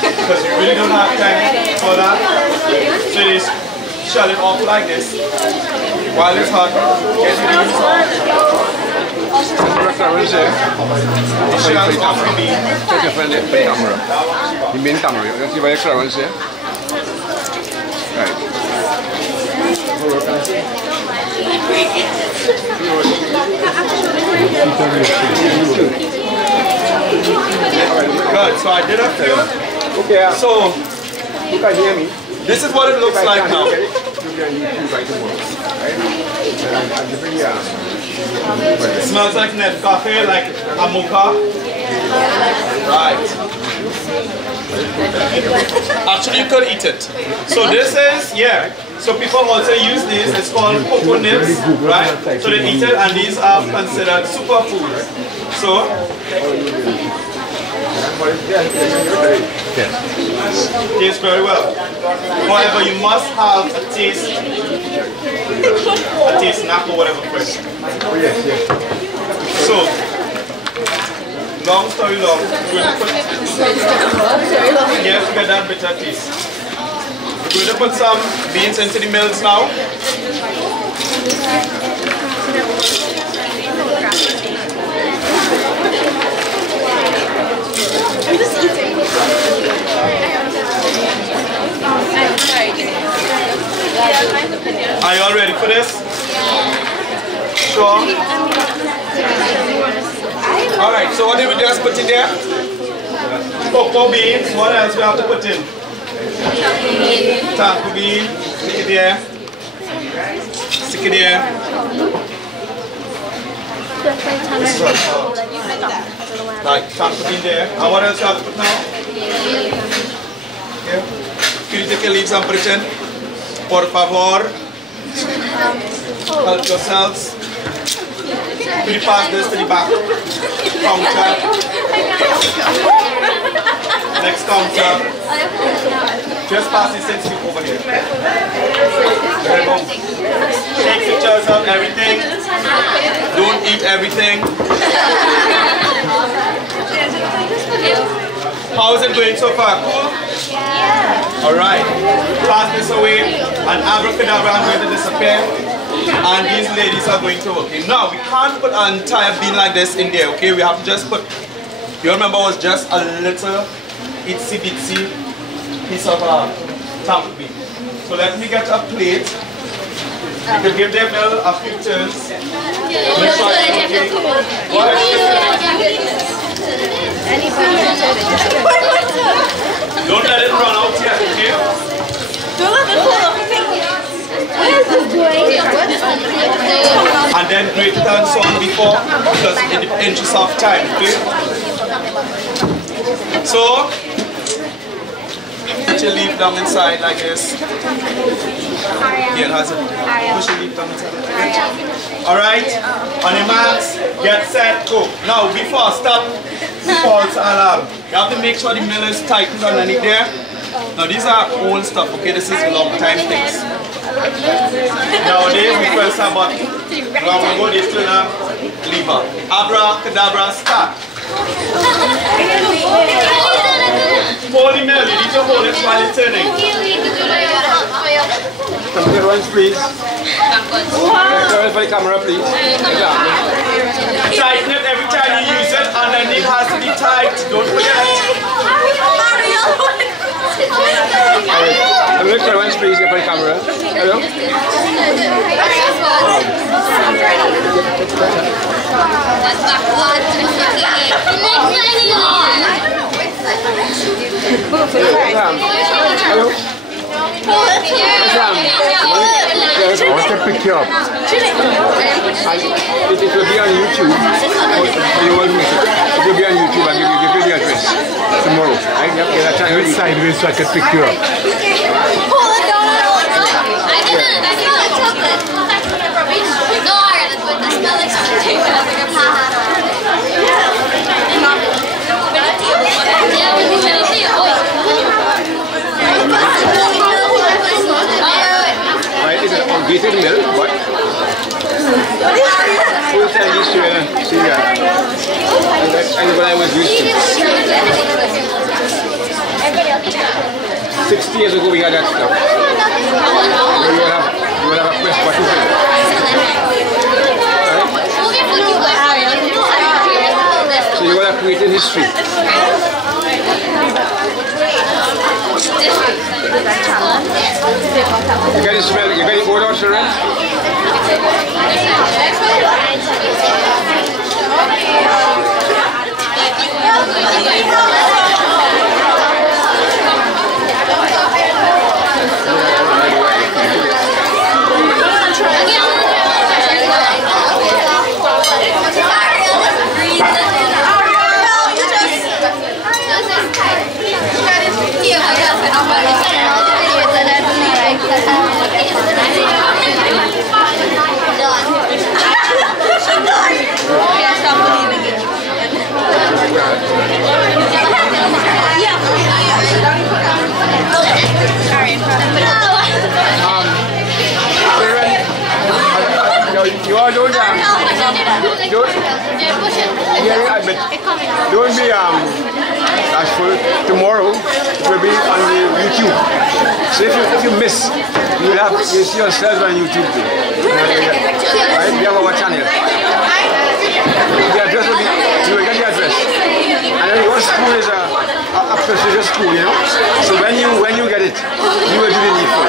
because we really don't have time for that. So they shell it off like this while it's hot. Get it in. The shells off the bean. Take your friend the camera. The main camera. You can see by your crowns here. Right. Good, so I did a few. Okay. So You can hear me. this is what it looks like now. It smells like net coffee, like a mocha. Right. Actually, you could eat it. So this is, yeah. So people also use this. It's called cocoa nibs, right? So they eat it, and these are considered superfoods. So tastes very well. However, you must have a taste snack or whatever first. Oh yes, yes. So, long story long, we're going to put, yes, get that bitter taste. We're going to put some beans into the mills now. I'm just eating. Are you all ready for this? Sure. Alright, so what did we just put in there? Cocoa beans. What else we have to put in? Taco bean. Stick it there. Stick it there. Right, taco bean there. And what else you have to put now? Here. Can you take your leaves and put it in? Por favor. Help yourselves. Can you pass this to the back counter? Next counter. Just pass this thing over here. There you go. Take pictures of everything. Don't eat everything. How is it going so far? Cool? Yeah. Alright. Pass this away and abracadabra is going to disappear. And these ladies are going to work. Okay, now we can't put an entire bean like this in there, okay? We have to just put, you remember it was just a little itsy bitsy piece of taco bean. So let me get a plate. You can give them a few turns. Don't let it run out yet, okay? Don't let it fall off. What is this doing? And then grate it and so on before, because in the interest of time, okay? So, put your leaf down inside like this. Here, has it? Push your leaf down inside like this. Alright? On your marks, get set, go. Now, before stop, false alarm. You have to make sure the mill is tightened underneath there. Now, these are old stuff, okay? This is long time things. Nowadays, we press a button. Long ago, they still have lever. Abracadabra, start. Hold the mill, you need to hold it while it's turning. Some good ones, please. Turn for the camera, please. Tighten it every time you use it, and then it has to be tight. Don't forget. Some good ones, please, for the camera. Hello? Hello? I want to pick you up. It will be on YouTube. It will be on YouTube and give you the address tomorrow. I will sideways so I can pick you up. Is it on gated milk? What? Full time used to see that. And what I was used to. 60 years ago we had that stuff. You will have a press button for it. So you will have created history. You can smell it. You can go down to rent. You all don't be bashful. Tomorrow it will be on the YouTube. So if you miss, you'll see yourself on YouTube too. Right? We have our channel. The address will be, you will get the address. And then your school is a prestigious school, you know. So when you get it, you will do the needful.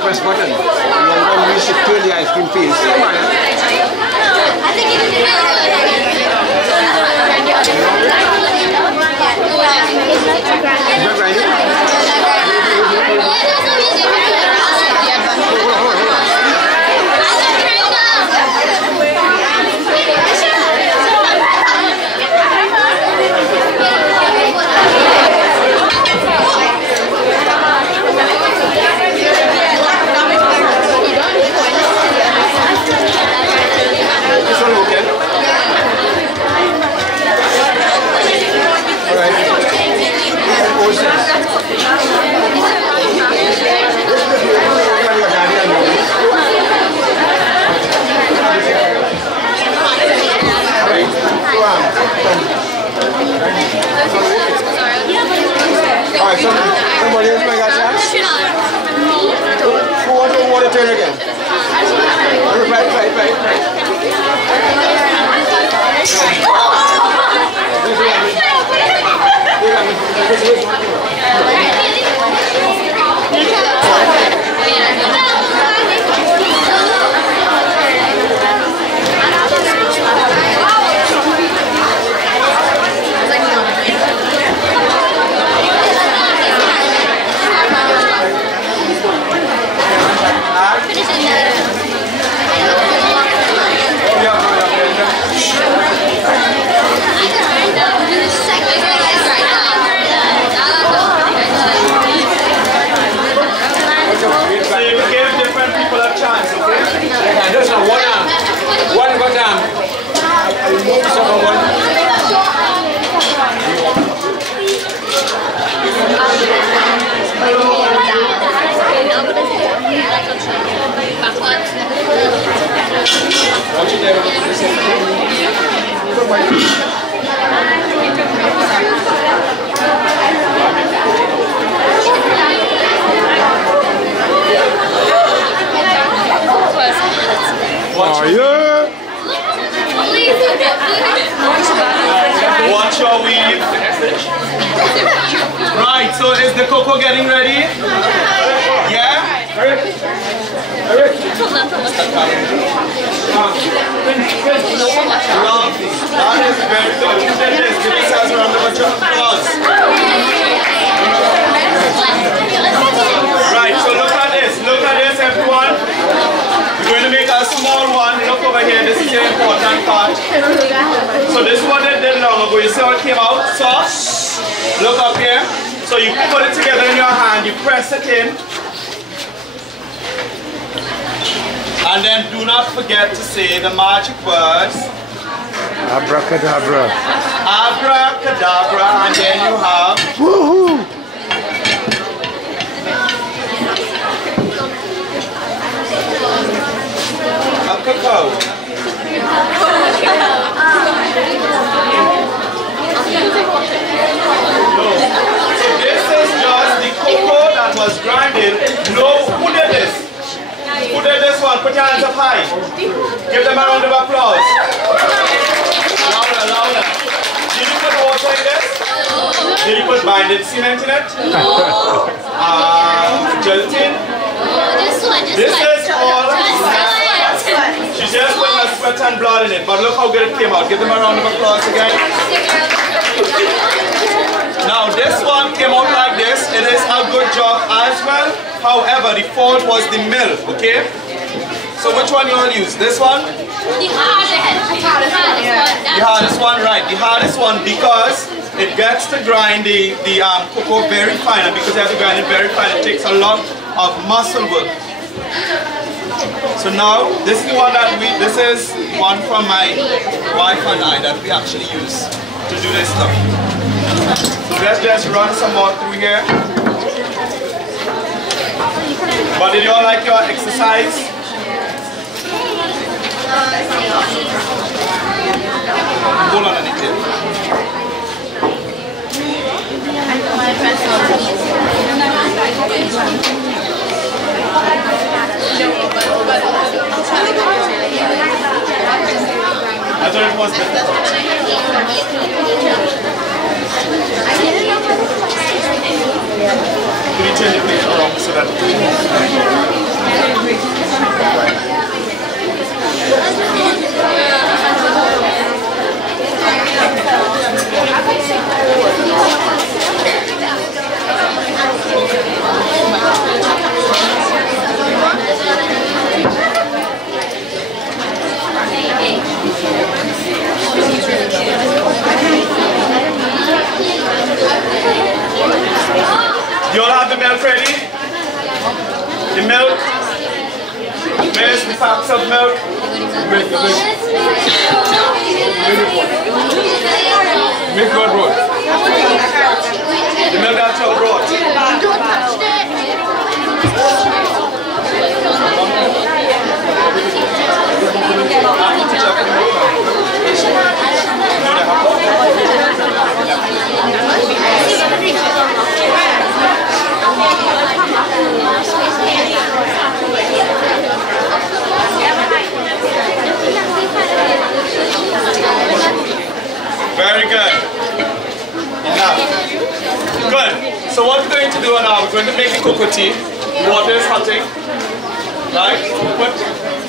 Press button. You want to use it to the ice cream piece. Come on. I think it's Watch your weave. Right, so is the cocoa getting ready? Yeah? Lovely. That is very good. Who did this? Give yourselves a round of applause. Right, so look at this. Look at this, everyone. We're going to make a small one. Look over here. This is the important part. So this is what they did long ago. You see how it came out? So, look up here. So you put it together in your hand. You press it in. And then do not forget to say the magic words. Abracadabra. Abracadabra. And then you have... Woohoo! a cacao. No. So this is just the cocoa that was grinded. No, who did this? Who did this one? Put your hands up high. Give them a round of applause. Louder, louder. Did you put water in this? Did you put binding cement in it? Gelatin? This is all. She just put her sweat and blood in it, but look how good it came out. Give them a round of applause again. Now this one came out like this. It is a good job as well. However, the fault was the milk, okay? So which one you all use? This one? The hardest one, right. The hardest one because it gets to grind the cocoa very fine, and because you have to grind it very fine, it takes a lot of muscle work. So now, this is the one that this is one from my wife and I that we actually use to do this stuff. So let's just run some more through here. But did you all like your exercise? Hold on a minute. I thought it was different. Can you turn the plate around so that you all have the milk ready? The milk? Where's the packs of milk? Milk got brought. The milk that you brought. So what we're going to do now, we're going to make the cocoa tea. Water is hotting. Right?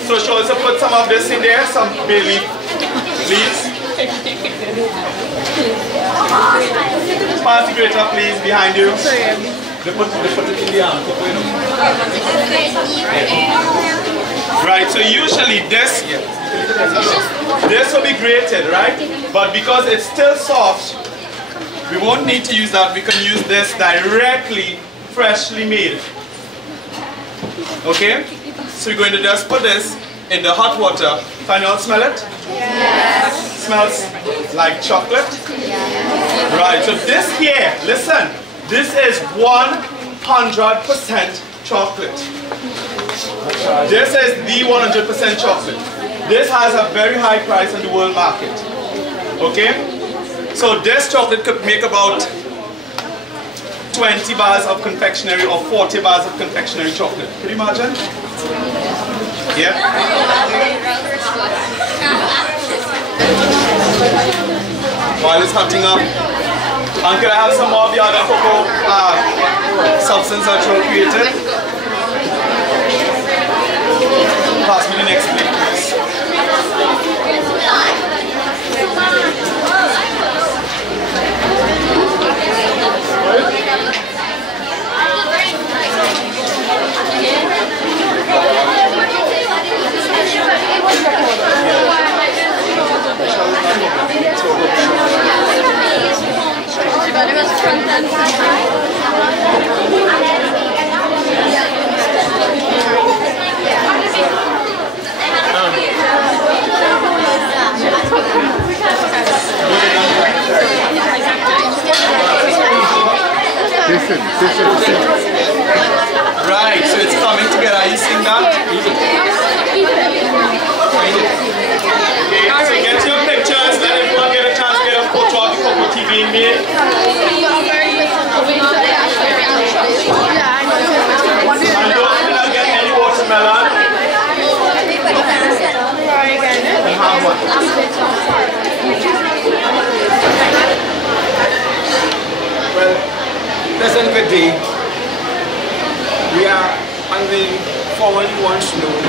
So shall also put some of this in there, some bay leaf leaves. Pass the grater please behind you. They put it in the cocoa, you know. Right, so usually this will be grated, right? But because it's still soft, we won't need to use that. We can use this directly, freshly made. Okay? So we're going to just put this in the hot water. Can you all smell it? Yes. Smells like chocolate? Yes. Right, so this here, listen, this is 100% chocolate. This is the 100% chocolate. This has a very high price on the world market. Okay? So this chocolate could make about 20 bars of confectionery or 40 bars of confectionery chocolate. Can you imagine? Yeah? While it's hotting up, and can I have some more of the other cocoa substance that you created? Pass me the next plate, please. Right, so it's coming together. Are you seeing that? Okay, so get your pictures, let everyone get a chance to get a photo of the Cocoa TV in me. And don't get any watermelon. And have one. Well, pleasant good day. We are on the formerly once known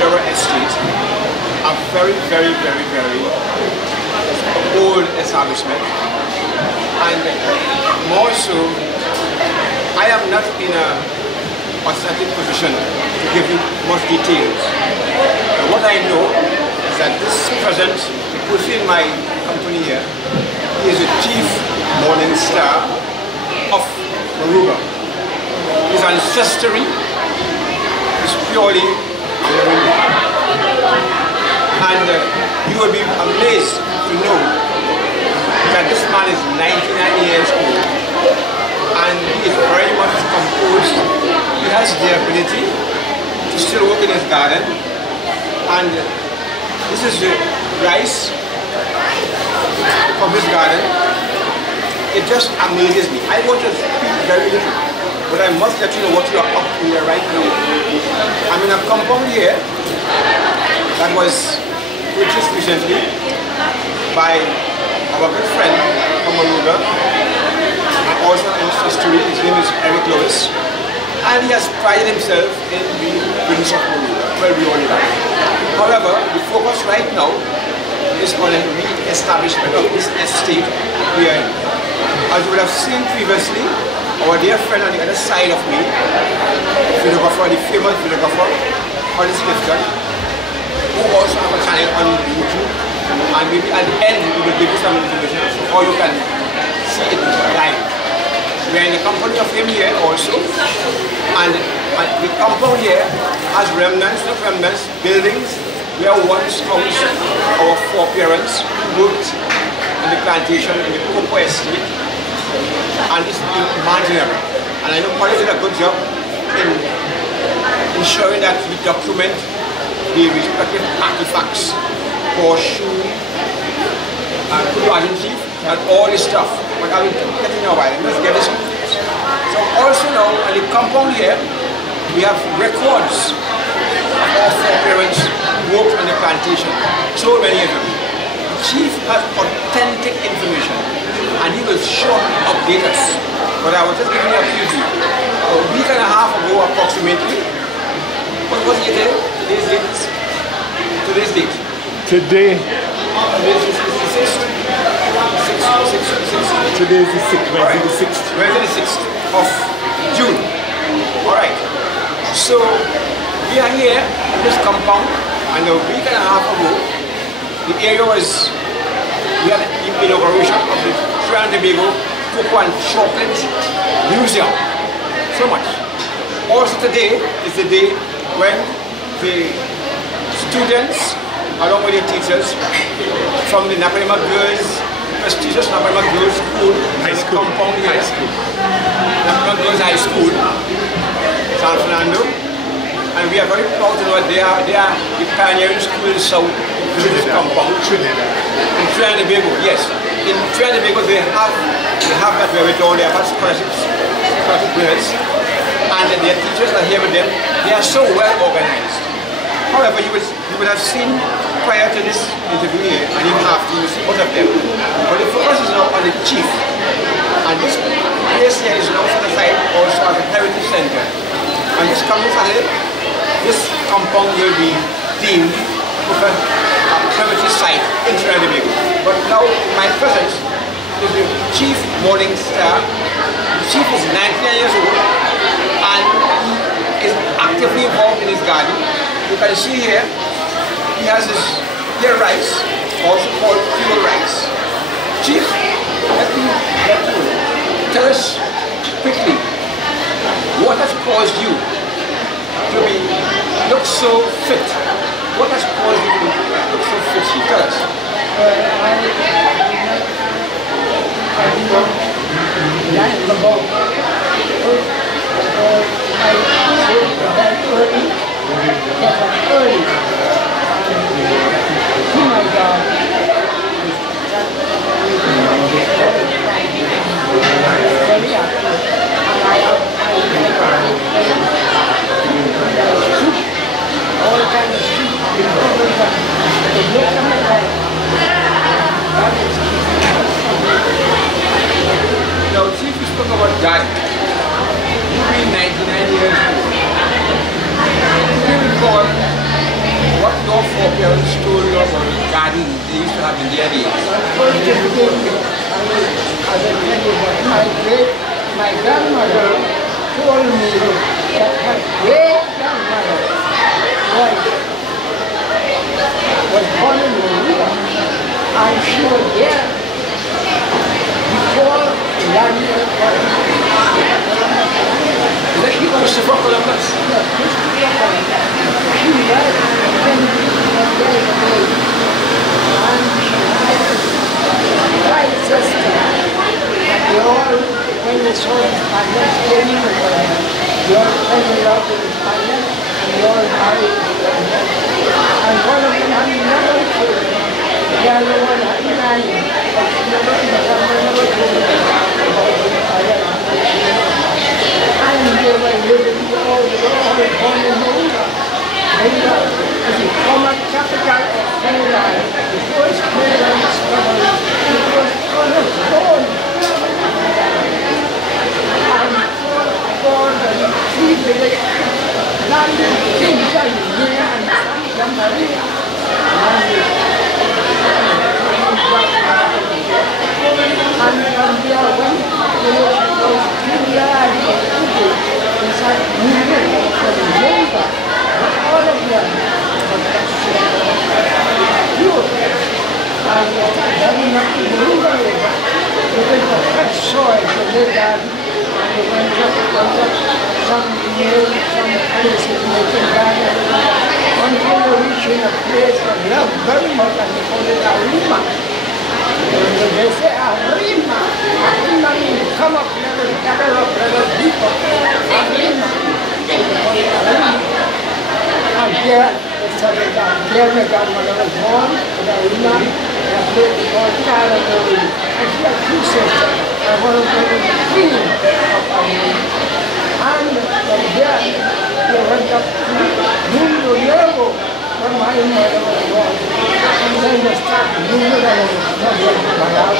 River Estate, a very old establishment, and more so, I am not in a authentic position to give you much details. What I know is that this present, the person in my company here, he is the chief morning star of Aruba. His ancestry is purely Aruba. And you will be amazed to know that this man is 99 years old and he is very much composed. He has the ability to still work in his garden, and this is the rice from his garden. It just amazes me. I want to speak very little, but I must let you know what you are up to here right now. I'm in a compound here that was purchased recently by our good friend from Aruba, and also an ancestry. His name is Eric Lewis, and he has prided himself in the British of Aruba, where we all live. However, the focus right now is on the re-establishment of this estate we are in. As you would have seen previously, our dear friend on the other side of me, videographer, the famous videographer, Hollis Clifton, who also have a channel on YouTube, and maybe at the end we will give you some information or you can see it live. We are in the company of him here also, and the compound here has remnants, not remnants, buildings where once housed our foreparents worked in the plantation in the cocoa estate, and it's imaginary. And I know Hollis did a good job in ensuring that we document the respective artifacts, horseshoe, garden chief, and all this stuff. But I will get in a while, let's get this. So also now, in the compound here, we have records of our foreparents worked on the plantation, so many of them. The chief has authentic information, and he will surely update us But I was just giving you a preview. A week and a half ago approximately. What was it today? Today's date? Today's date. Today. Today's the 6th. Today is the 6th. Wednesday the 6th. Wednesday the 6th of June. Alright. So we are here in this compound, and a week and a half ago the area was, we had the inauguration of the Trinidad and Tobago Cocoa and Chocolate Museum. So much. Also today is the day when the students, along with their teachers, from the Naparima Girls, prestigious Naparima Girls School, High School. Compound here, High School. Naparima Girls High School, San Fernando, and we are very proud to know that they are the pioneering school in South Village Compound. In Trinidad and Tobago, yes. In Trinidad and Tobago they have that wherewithal, they have had scholarships winners, and their teachers are here with them. They are so well organized. However, you would have seen prior to this interview here, and even after, you see both of them. But the focus is now on the chief. And this place here is now set aside also as a heritage center. And this coming Saturday, this compound will be deemed with a heritage site in Trinidad and Tobago. But now, in my presence, is the chief morning star. The chief is 99 years old, and he is actively involved in his garden. You can see here, he has his ear rice, also called fuel rice. Chief, let me tell us quickly, what has caused you to look so fit? What has caused you to look so fit, Chief? Tell us. Now, Chief, you spoke about garden. You've been 99 years old. Do you recall what your foreparents told you about the garden they used to have in their days? My grandmother told me that her great grandmother was born in Maria, and she was there before the land was born. She Christopher Columbus. Yes, Christopher Columbus. She was when he was there in the day, and she had a right sister. They all, when they saw the Spaniards came in with them, they all fell in love with the Spaniards, and they all married the Spaniards. And one of them had never children. The other one had 9, but she never told them about the Spaniards. And they were living all born in Maria. Maria is the former capital of Trinidad. The first Trinidad discovery, it was cornerstone. For the 3 village landed kings and Maria and Santa Maria. And from there went to those 3 yards of people inside moving from Jamaica. Not all of them, but few of them. And heading up to the river, looking for fresh soil to live there. And they went up some years, some places making gardens, until they reached a place that they loved very much, and they called it Naparima. They say Naparima. Naparima means come up, gather up, people. Naparima. They call it Naparima. And there, they started down. There my grandmother was born, Naparima, in a place called Calgary. And she had 2 sisters, and one of them was the queen of Naparima. And from there, they went up to Mundo Nuevo, where my mother was born. And then they started Mundo Nuevo, from the Mayao,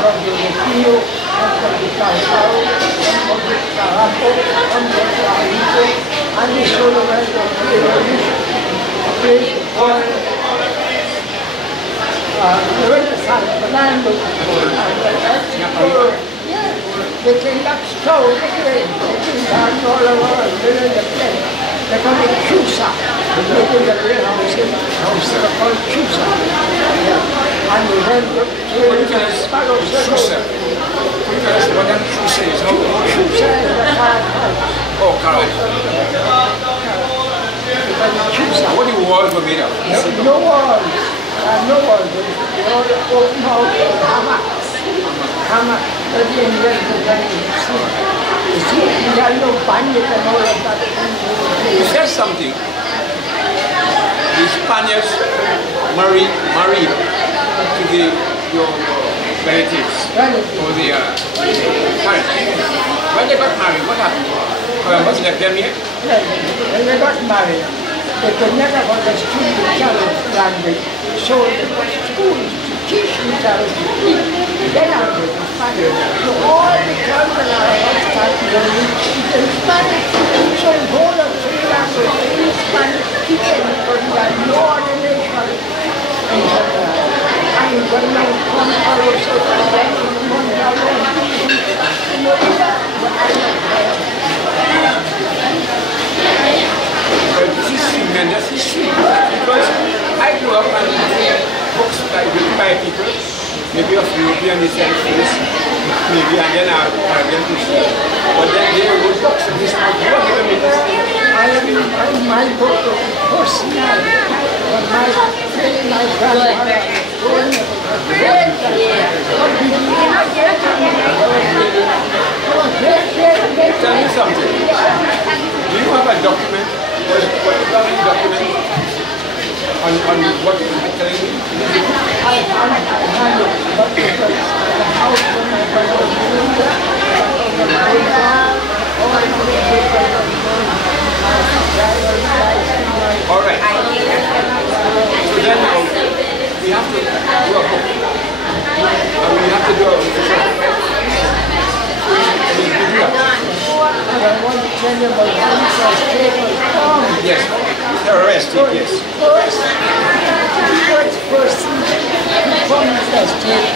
from the Rio, and from the Calcao, and the solo right of the place for Fernando, they came up stove again, they came down all over, they were in the place. They call it Chusa. They live in the warehouse in they call it Chusa. And we went to Sparrow Circle. What that Chusa is? Chusa is the carrot house. Oh, carrot. What the walls were made of? No walls. No walls. They all open out hammocks. Hammock. But the Indians were very you see, we have no bandit and all of that. You said something. The Spaniards married to your relatives or the parents. When they got married, what happened? Columbus left them here? When they got married, they could never understand each other's language, so they put schools to teach each other to speak their language in Spanish. So all the children are starting to speak in Spanish. So the whole of three languages in Spanish teaching because we are no other nation. And when they come out so that This is tremendous history because I grew up and books written by people, maybe of European descent first, maybe, and then Arabian people. But then they wrote books and this book, you are giving me this thing. My book is personal, but my grandmother told me Tell me something. Do you have a document? What document on what you're telling me? I had it, but because the house when my brother was living there, all right. So then we have to do a book. And we have to do a I want to tell you about one first paper song. yes, terroristic, yes. First person who comes as tape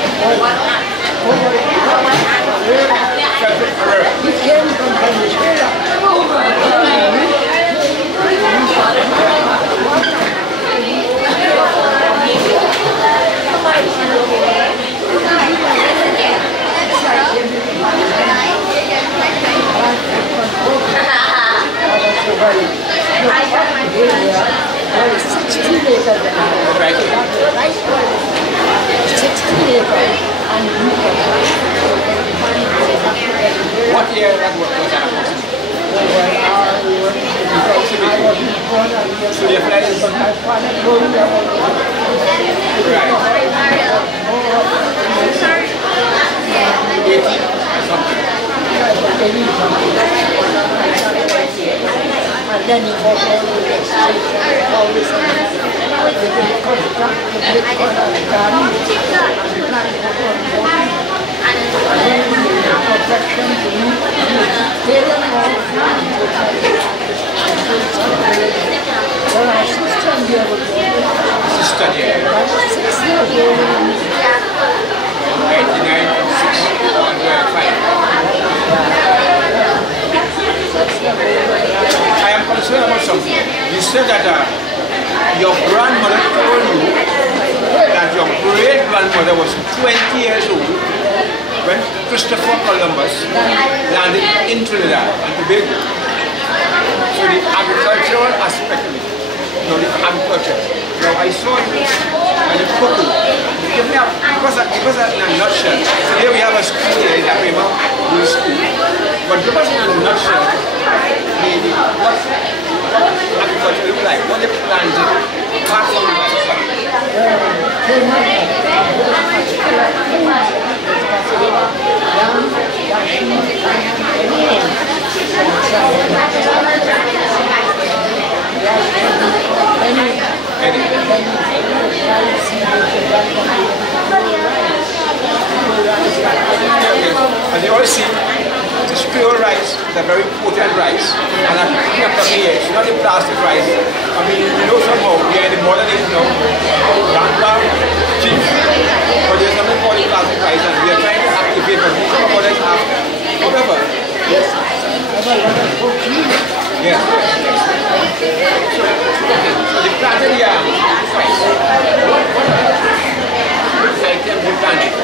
he came from Venezuela. There is 16 acres of land. Right. Rice was 16 acres and What year that was that? I wasn't born at the So your place? but my father told me about Right. 80 something. and then he was all over the street and all this and that. They will construct the big garden and plant protection to meet tail and all well, my sister and the other Sister, yeah. I was 6 years old and 99, 6, 5. I am concerned about something. You said that your grandmother told you that your great-grandmother was 20 years old when Christopher Columbus landed in Trinidad and Tobago. So the agricultural aspect of it, the agriculture. Now I saw you and the cooking. Give me because in a nutshell. Today we have a school here in Naparima, school. But because in a nutshell, what agriculture look like, what they planted, apart from the and they all seem This is pure rice. It's a very potent rice. And I'm picking up here. It's not a plastic rice. I mean, you know somehow, we are in the modern age now. Grandpa, cheap. But there's something called the plastic rice, and we are trying to activate, but most of our mothers have. However, yes. Yes. So the planted yam rice. What item we planted?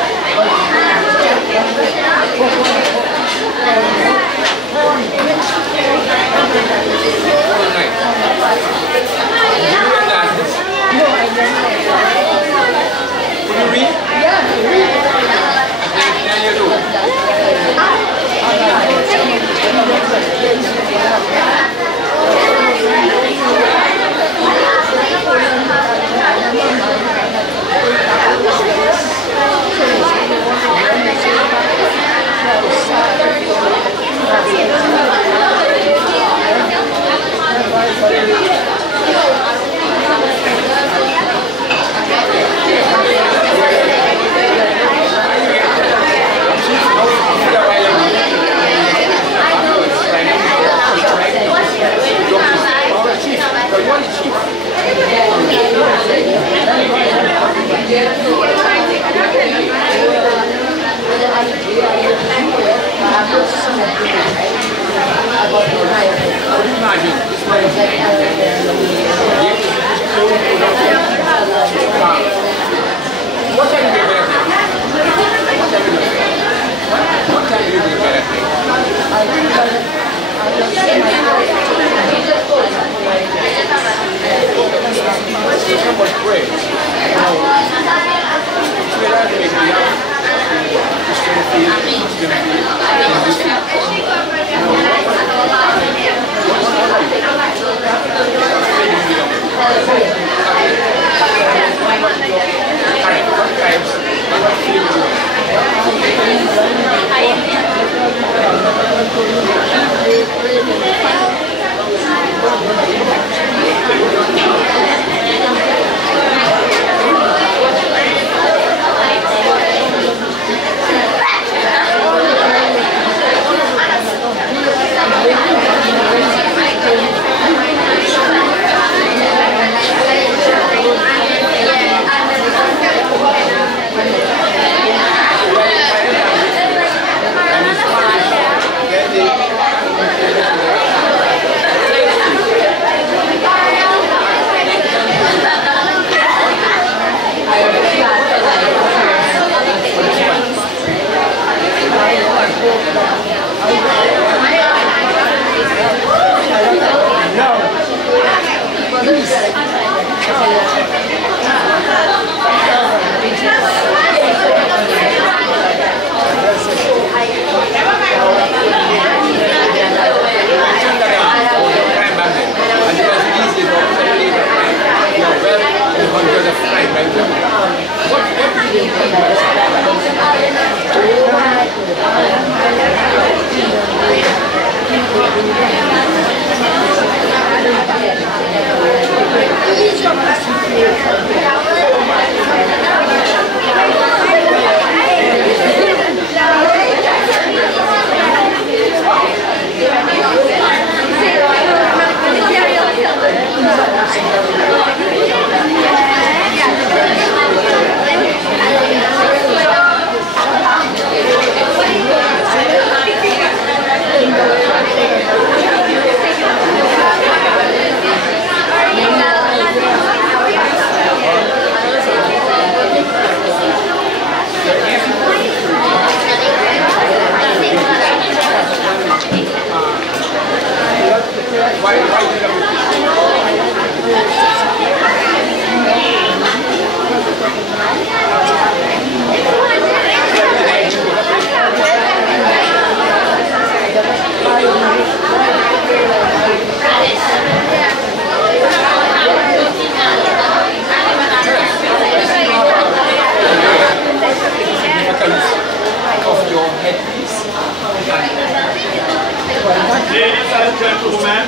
Ladies and gentlemen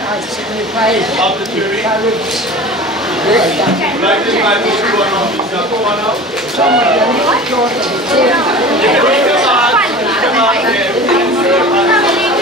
of the jury, would like to invite you to one of these come on up. You can bring them out there.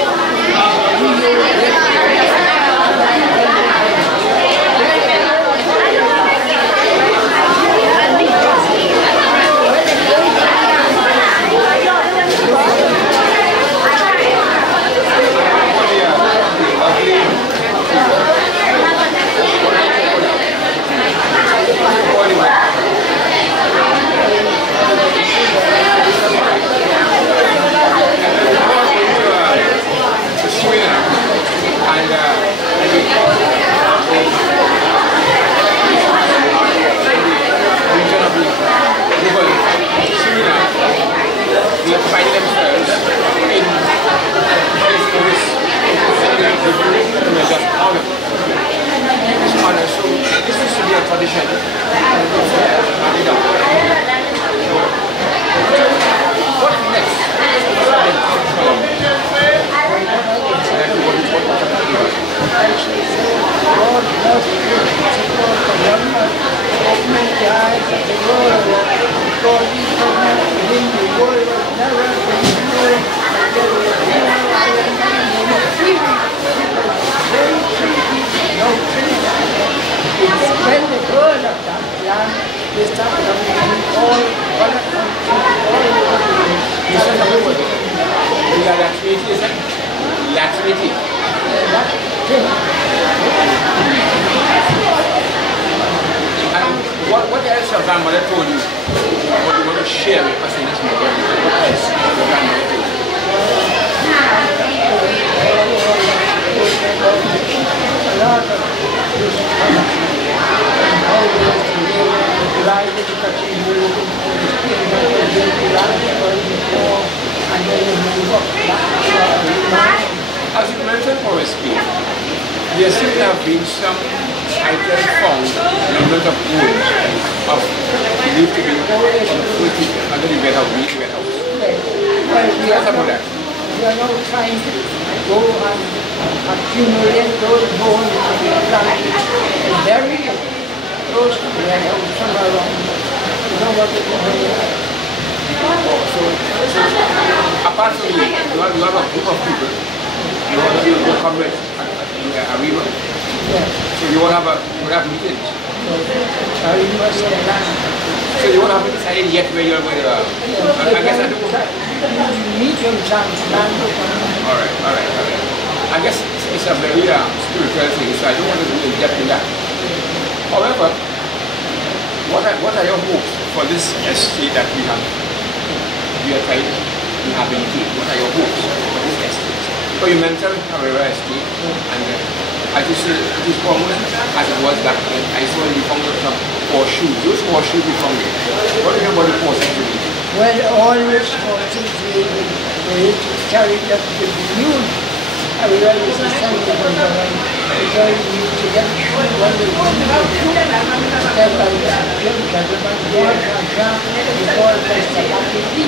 Latinity. And what else your grandmother told you? What you want to share with us in this moment? What else your grandmother told you? As you mentioned Forest Spring, there seems to have been some items found in a lot of woods of believed to be under the red house, wheat red house. What about that? We are now trying to go and accumulate those bones and bury them close to the red house somewhere around. You know what it is? So apart from you have a group of people. You will come with a river. Yeah. So you will have meetings. So you won't have decided yet where you're going to. I guess I don't. Alright. I guess it's a very spiritual thing, so I don't want to go in depth in that. However, what are your hopes for this estate that we are trying to rehabilitate? What are your hopes for this estate? So you mentioned Naparima estate, and it is almost as it was back then. I saw you found some horseshoes. Those horseshoes you found it. What do you know about the horseshoes? Well, all these horses we carried up to the moon. I realized the sun was around. Because we used to get shoes when we wanted to shoot. Then by Jim Gentleman, before the Stapati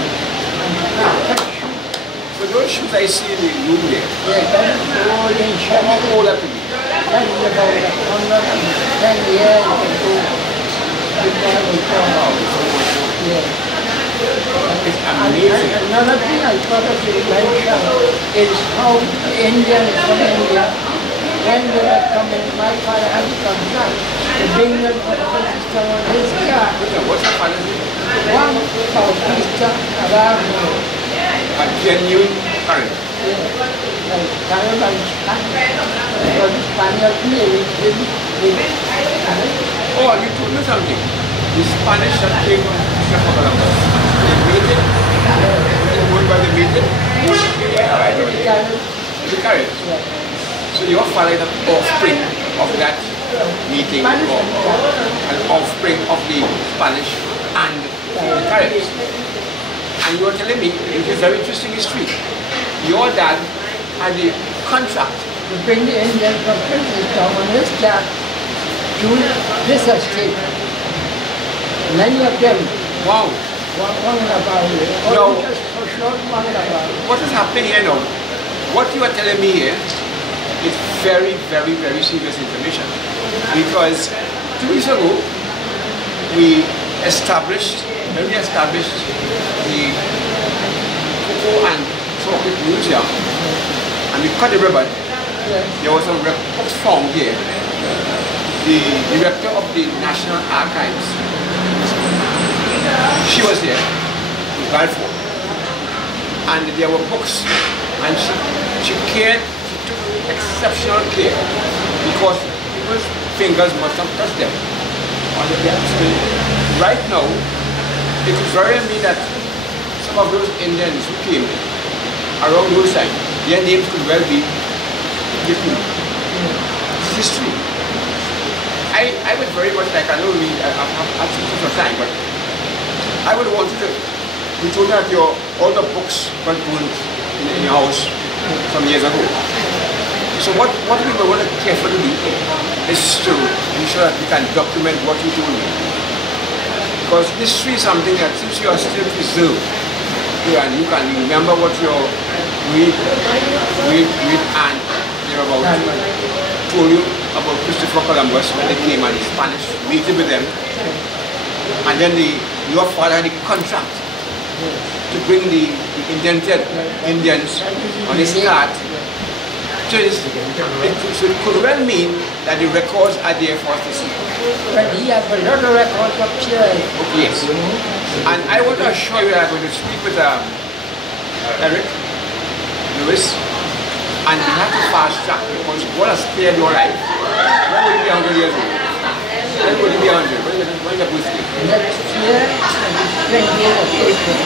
So those shoes I see in the room there. yeah, that's all in How old are you? That is about 110 years ago. Yeah. It's amazing. Another thing I thought of you mention is how Indians from India, when they were coming, my father had to come back to bring them up to some of his car. What's your father's name? One Bautista Aragno. A genuine current. Like Caravan Spanish. Because Spanish name Oh, you told me something. The Spanish that came from Columbus. They made it. They went by the meeting. Yeah, I know. The current. So your father is an offspring of that meeting, or an offspring of the Spanish and the Caribs. And you were telling me, it is a very interesting history. Your dad had a contract to bring the Indians from Princeton on his car to this estate. Many of them. Wow. One about it. No. Just for short, one about it. What is happening here now? What you are telling me here is very, very, very serious information. Because 2 weeks ago, when we established the Cocoa and Choclate Musium, and we cut the ribbon, there was some reports found here. The director of the National Archives, she was there, in Balfour, and there were books, and she took exceptional care, because people's fingers must not touch them. Right now, it is worrying me that some of those Indians who came around those times, their names could well be different. It's history. I would very much like, I know we have too much time, but I would want you to, you told me that all the books got burned in your house some years ago. So what we want to carefully do is to ensure that we can document what you told me. Because history is something that since you are still preserved, and you can remember what your great aunt told you about Christopher Columbus when they came and the Spanish meeting with them, and then your father had a contract to bring the indented Indians on his cart. So it could well mean that the records are there for us to see. But he has a lot of records up here. Yes. And I want to assure you that I'm going to speak with Eric Lewis, And you have to fast track because God has spared your life. When will you be 100 years old? When will you be 100? When is your birthday? Next year, 28th of April.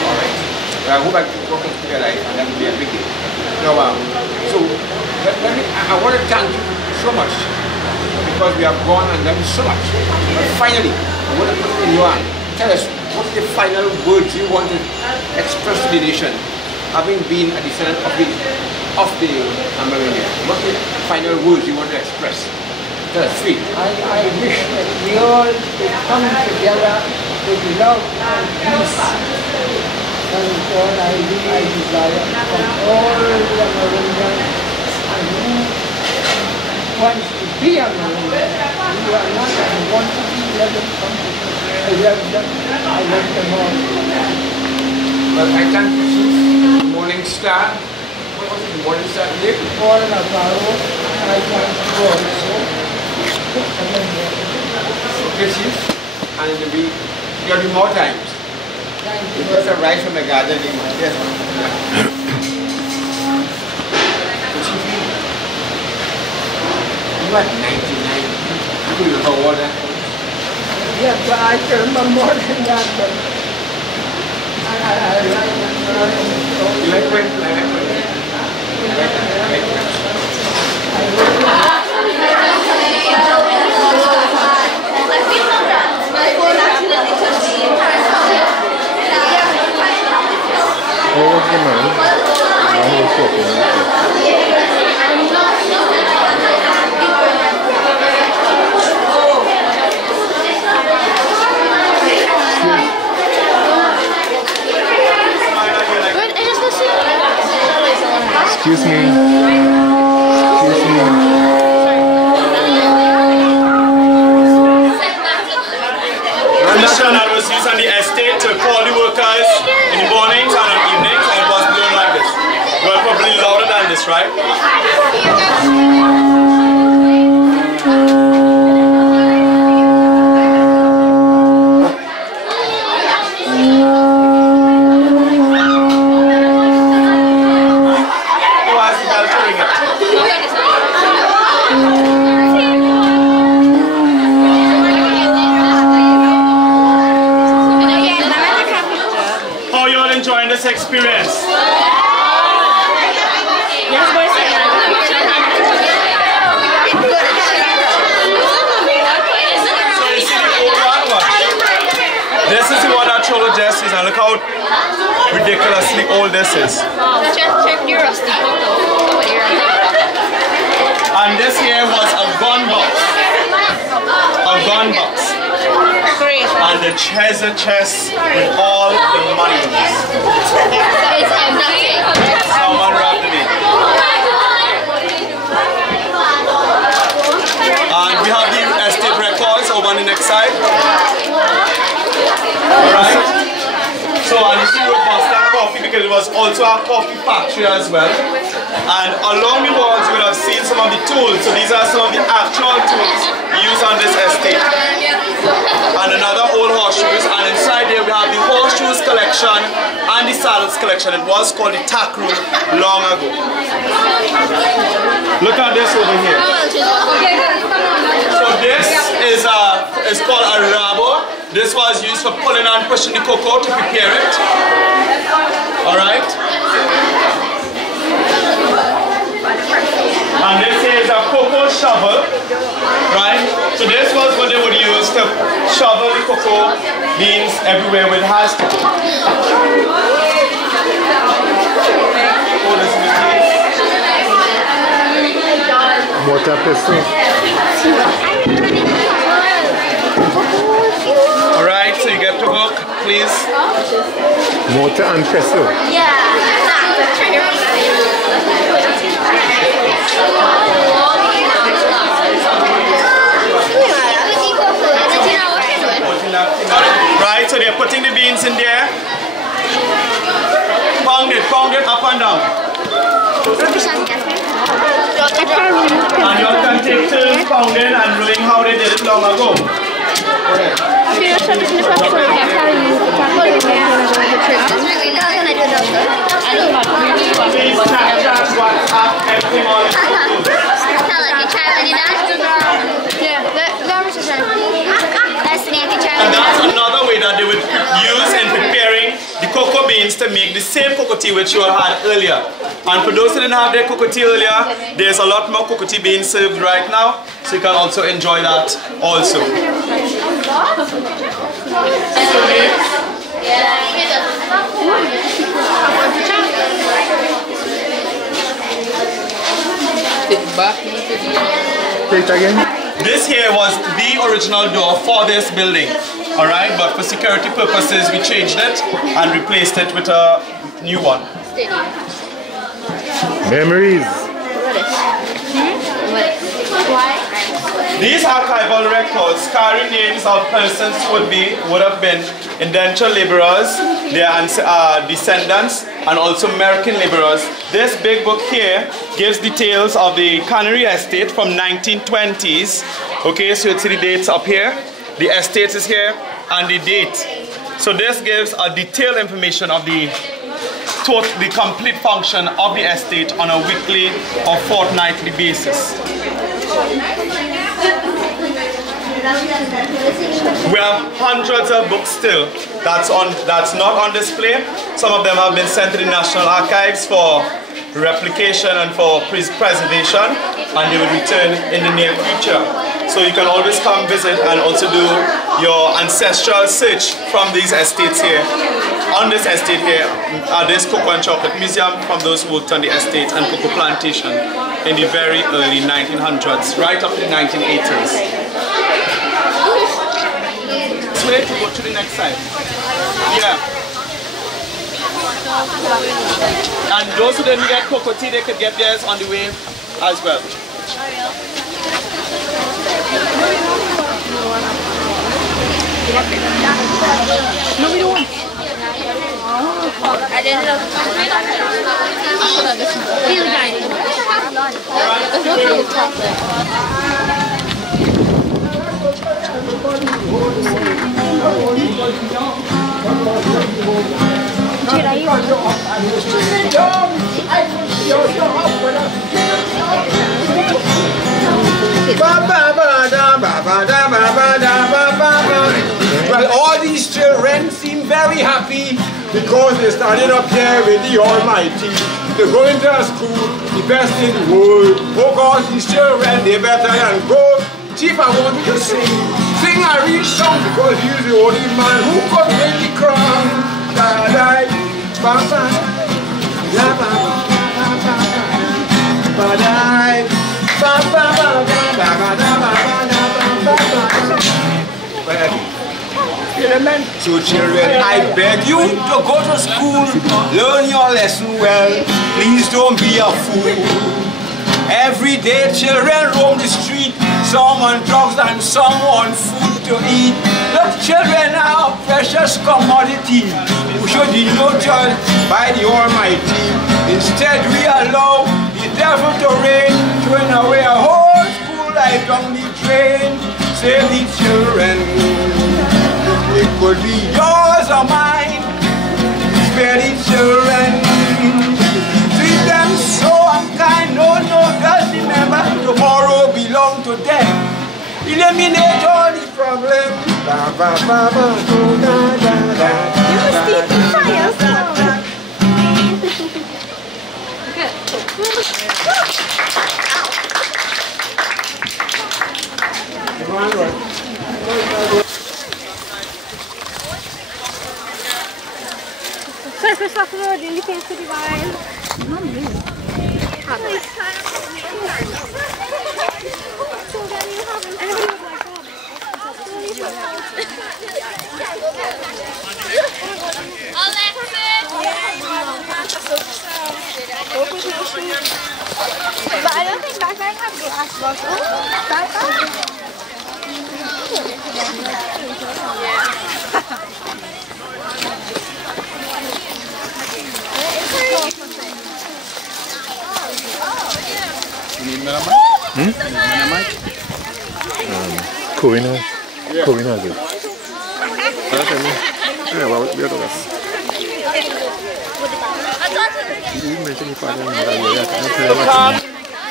Well, I hope I can walk into your life and that will be a big day. So, I want to thank you so much because we have gone and done so much. But finally, I want to put it in your hand. Tell us, what's the final words you want to express to the nation, having been a descendant of the Amerindians? What's the final words you want to express? Tell us, free. I wish that we all could come together with love and peace. And God, I desire from all the Amerindians and who wants to be Amerindian, who are not and want to be living country. I love them. I love them all. Well, I thank you, Chief. Morning Star. What was it? The Morning Star today? All Navarro, I thank you also. Okay, Chief. And there'll be more times. Thank you. It was a rice from the garden. Yes. You are 99. You could remember all that. Yeah, but I can remember more than that, but I like it. You like when? Where was the man? Who was talking? Excuse me. Excuse me. Tradition that was used on the estate to call the workers in the mornings and in the evenings, and it was blown like this. Well, probably louder than this, right? Experience. Yes, boys. So you see the old one? This is the one that Cholo just is, and look how ridiculously old this is. Check your rusty photo. And this here was a gun box. A gun box. And the treasure chest with all the money. It's empty. Someone wrapped it in. And we have the estate records over on the next side. Alright. So, and you see with Boston Coffee because it was also a coffee factory as well. And along the walls you will have seen some of the tools. So these are some of the actual tools used on this estate. And another old horseshoes, and inside there we have the horseshoes collection and the saddles collection. It was called the tack room long ago. Look at this over here. So this is called a rabo. This was used for pulling and pushing the cocoa to prepare it. Alright. And this is a cocoa shovel, right? So this was what they would use to shovel the cocoa beans everywhere with Highschool. Oh, this is the case. Water pistol. Alright, so you get to work, please. Mortar and pestle. Right, so they're putting the beans in there. Pound it up and down. And you can take turns pounding and doing how they did it long ago. Please Snapchat, WhatsApp, everything on used to make the same cocoa tea which you all had earlier. And for those who didn't have their cocoa tea earlier, there's a lot more cocoa tea being served right now, so you can also enjoy that also. Say it again. This here was the original door for this building, alright, but for security purposes we changed it and replaced it with a new one. Memories. These archival records carry names of persons who would have been indentured laborers, their descendants, and also American laborers. This big book here gives details of the cannery estate from 1920s. Okay, so you see the dates up here. The estate is here and the date. So this gives a detailed information of the complete function of the estate on a weekly or fortnightly basis. We have hundreds of books still that's not on display. Some of them have been sent to the National Archives for replication and for preservation, and they will return in the near future. So you can always come visit and also do your ancestral search from these estates here. On this estate here, this Cocoa and Chocolate Museum from those who worked on the estate and cocoa plantation in the very early 1900s, right up to the 1980s. Way to go to the next side. Yeah. And those who didn't get cocoa tea, they could get theirs on the way as well. No, we don't. I didn't know. Feel guided. There's no real chocolate. Well, all these children seem very happy because they started up here with the Almighty. They're going to a school, the best in the world. Oh God, these children, they better than gold. Chief, I want you to sing a real song because he's the only man who could win the crown. So children, I beg you to go to school, learn your lesson well, please don't be a fool. Every day children roam the street, some on drugs and some on food to eat. Look, children are a precious commodity, who should be nurtured by the Almighty. Instead we allow the devil to reign, throwing away a whole school life down the drain. Save the children, it could be yours or mine. Spare the children, treat them so unkind. No, just remember, tomorrow belongs to them. Eliminate all the problems. You must eat the fire. Surface of the road indicates the divine. So then you haven't. Anybody would like but I don't think back then have glass bottles.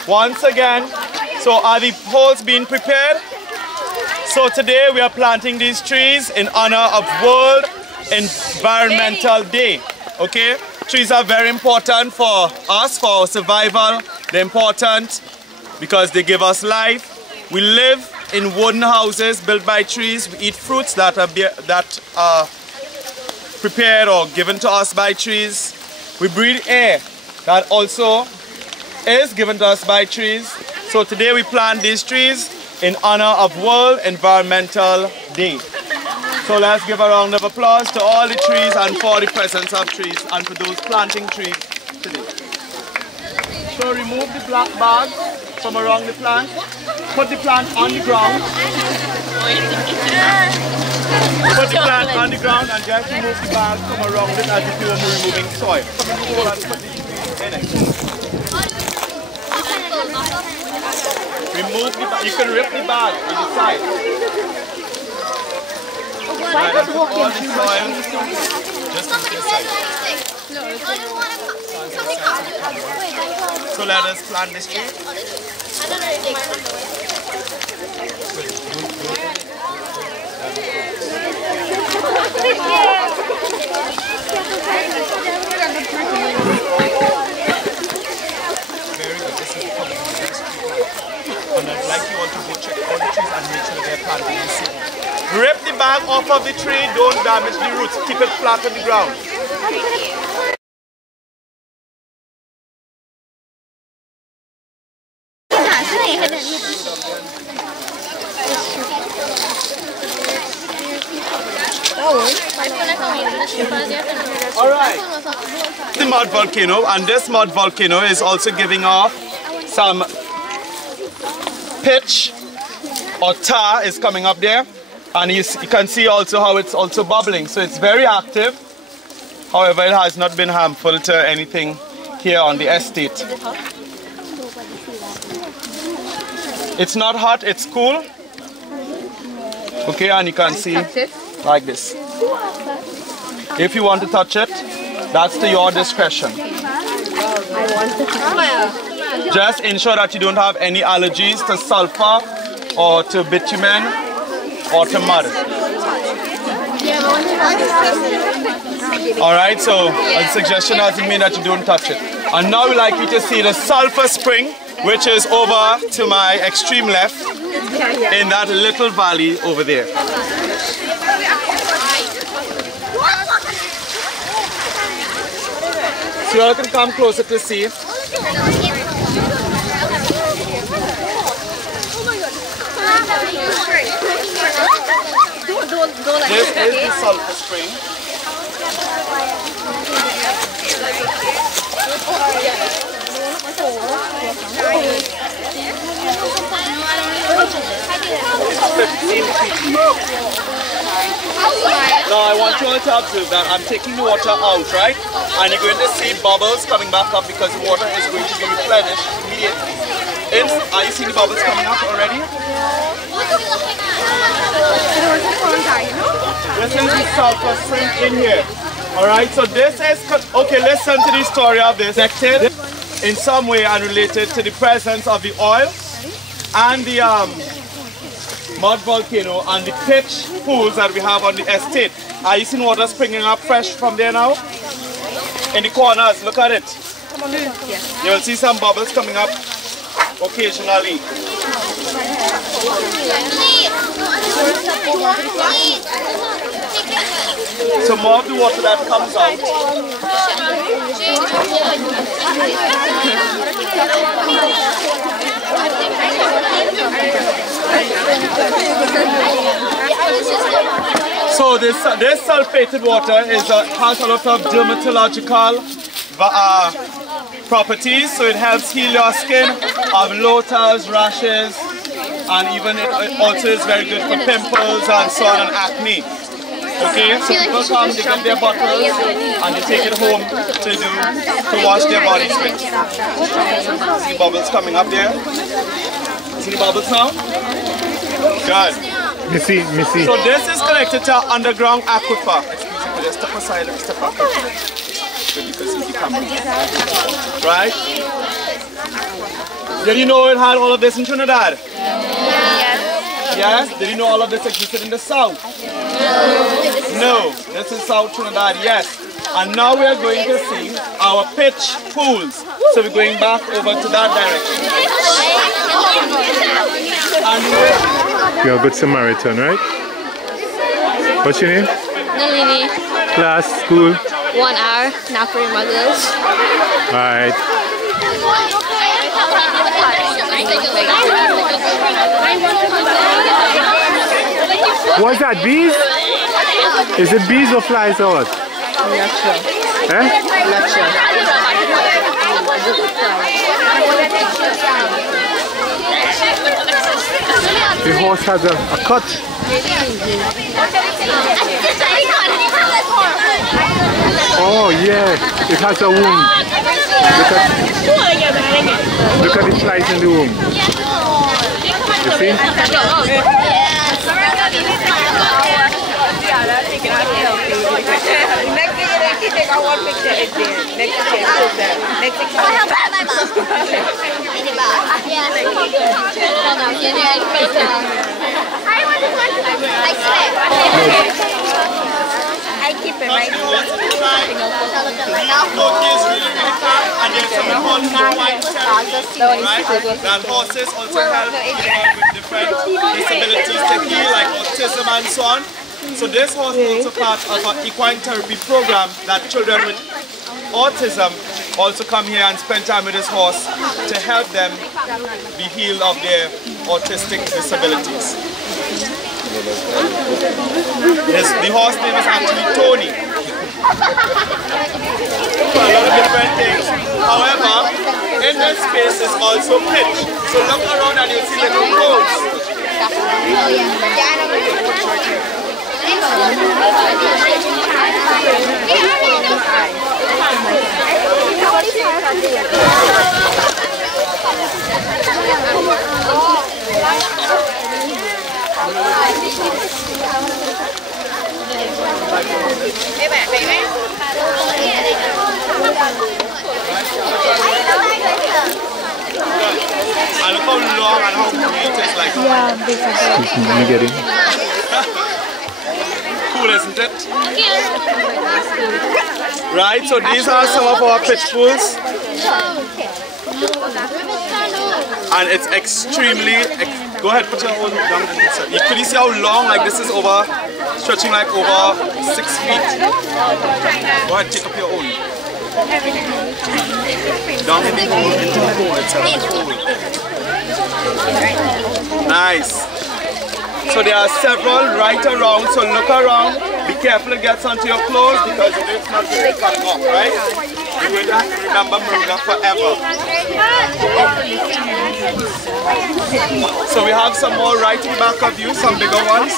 Once again, so are the poles being prepared? So today we are planting these trees in honor of World Environmental Day. Okay? Trees are very important for us, for our survival. They're important because they give us life. We live in wooden houses built by trees. We eat fruits that are prepared or given to us by trees. We breathe air that also is given to us by trees. So today we plant these trees in honor of World Environmental Day. So let's give a round of applause to all the trees and for the presence of trees and for those planting trees today. So remove the black bag from around the plant. Put the plant on the ground. Put the plant on the ground and just remove the bag from around it as if you were removing soil. And put the trees in it. Remove the bag. You can rip the bag on the side. Right, all the soil just on this side. So let us plant this tree. Very good. This is probably the best tree. And I'd like you all to go check all the trees and make sure they're planted in seed. Rip the bag off of the tree, don't damage the roots, keep it flat on the ground. Alright, the mud volcano, and this mud volcano is also giving off some pitch or tar is coming up there. And you can see also how it's also bubbling. So it's very active. However, it has not been harmful to anything here on the estate. It's not hot, it's cool. Okay, and you can see like this. If you want to touch it, that's to your discretion. Just ensure that you don't have any allergies to sulfur or to bitumen or to mud. Alright, so a suggestion doesn't mean that you don't touch it. And now we'd like you to see the Sulfur Spring, which is over to my extreme left in that little valley over there. So you all can come closer to see. This is the Sulfur Spring. Now I want you all to observe that I'm taking the water out, right? And you're going to see bubbles coming back up because the water is going to be replenished immediately. Are you seeing the bubbles coming up already? This is the Sulfur Spring in here. Alright, so this is, okay, listen to the story of this. Connected in some way and related to the presence of the oil and the mud volcano and the pitch pools that we have on the estate. Are you seeing water springing up fresh from there now? In the corners, look at it. You will see some bubbles coming up occasionally. So more of the water that comes out. So this sulfated water has a lot of dermatological properties. So it helps heal your skin of lotus, rashes, and even it also is very good for pimples and so on and acne. Okay, so people come, they get their bottles and they take it home to wash their bodies with. See bubbles coming up there? See the bubbles now? Good. Missy. So this is connected to an underground aquifer. Excuse me, just step aside, let me step back. So you can see the camera. Right? Did you know it had all of this in Trinidad? Yes? Did you know all of this existed in the south? No. This is South Trinidad, yes. And now we are going to see our pitch pools. So we're going back over to that direction. And You're a good Samaritan, right? What's your name? Nalini. Class, school? 1R, Naparima girls. Alright. What's that, bees? Is it bees or flies or what? Not sure. Eh? Not sure. The horse has a cut. Oh yeah, it has a wound. Look at the flies in the womb. You see? I keep it right here. That horses also help with different disabilities to heal, like autism and so on. So this horse is also part of an equine therapy program that children with autism also come here and spend time with this horse to help them be healed of their autistic disabilities. The horse name is actually Tony. A lot of different things. However, in this space is also pitch. So look around and you'll see little poles. And look how long and how great it is, like. Let me get in. Cool, isn't it? Right, so these are some of our pitch pools. And it's extremely, go ahead, put your own down. Could you see how long, like this is over, stretching like over 6 feet. Go ahead, take up your own. Down in the pool, into the pool itself. Nice. So there are several right around, so look around. Be careful it gets onto your clothes because it's not really coming off, right? You will remember Maruga forever. So we have some more right in the back of you, some bigger ones.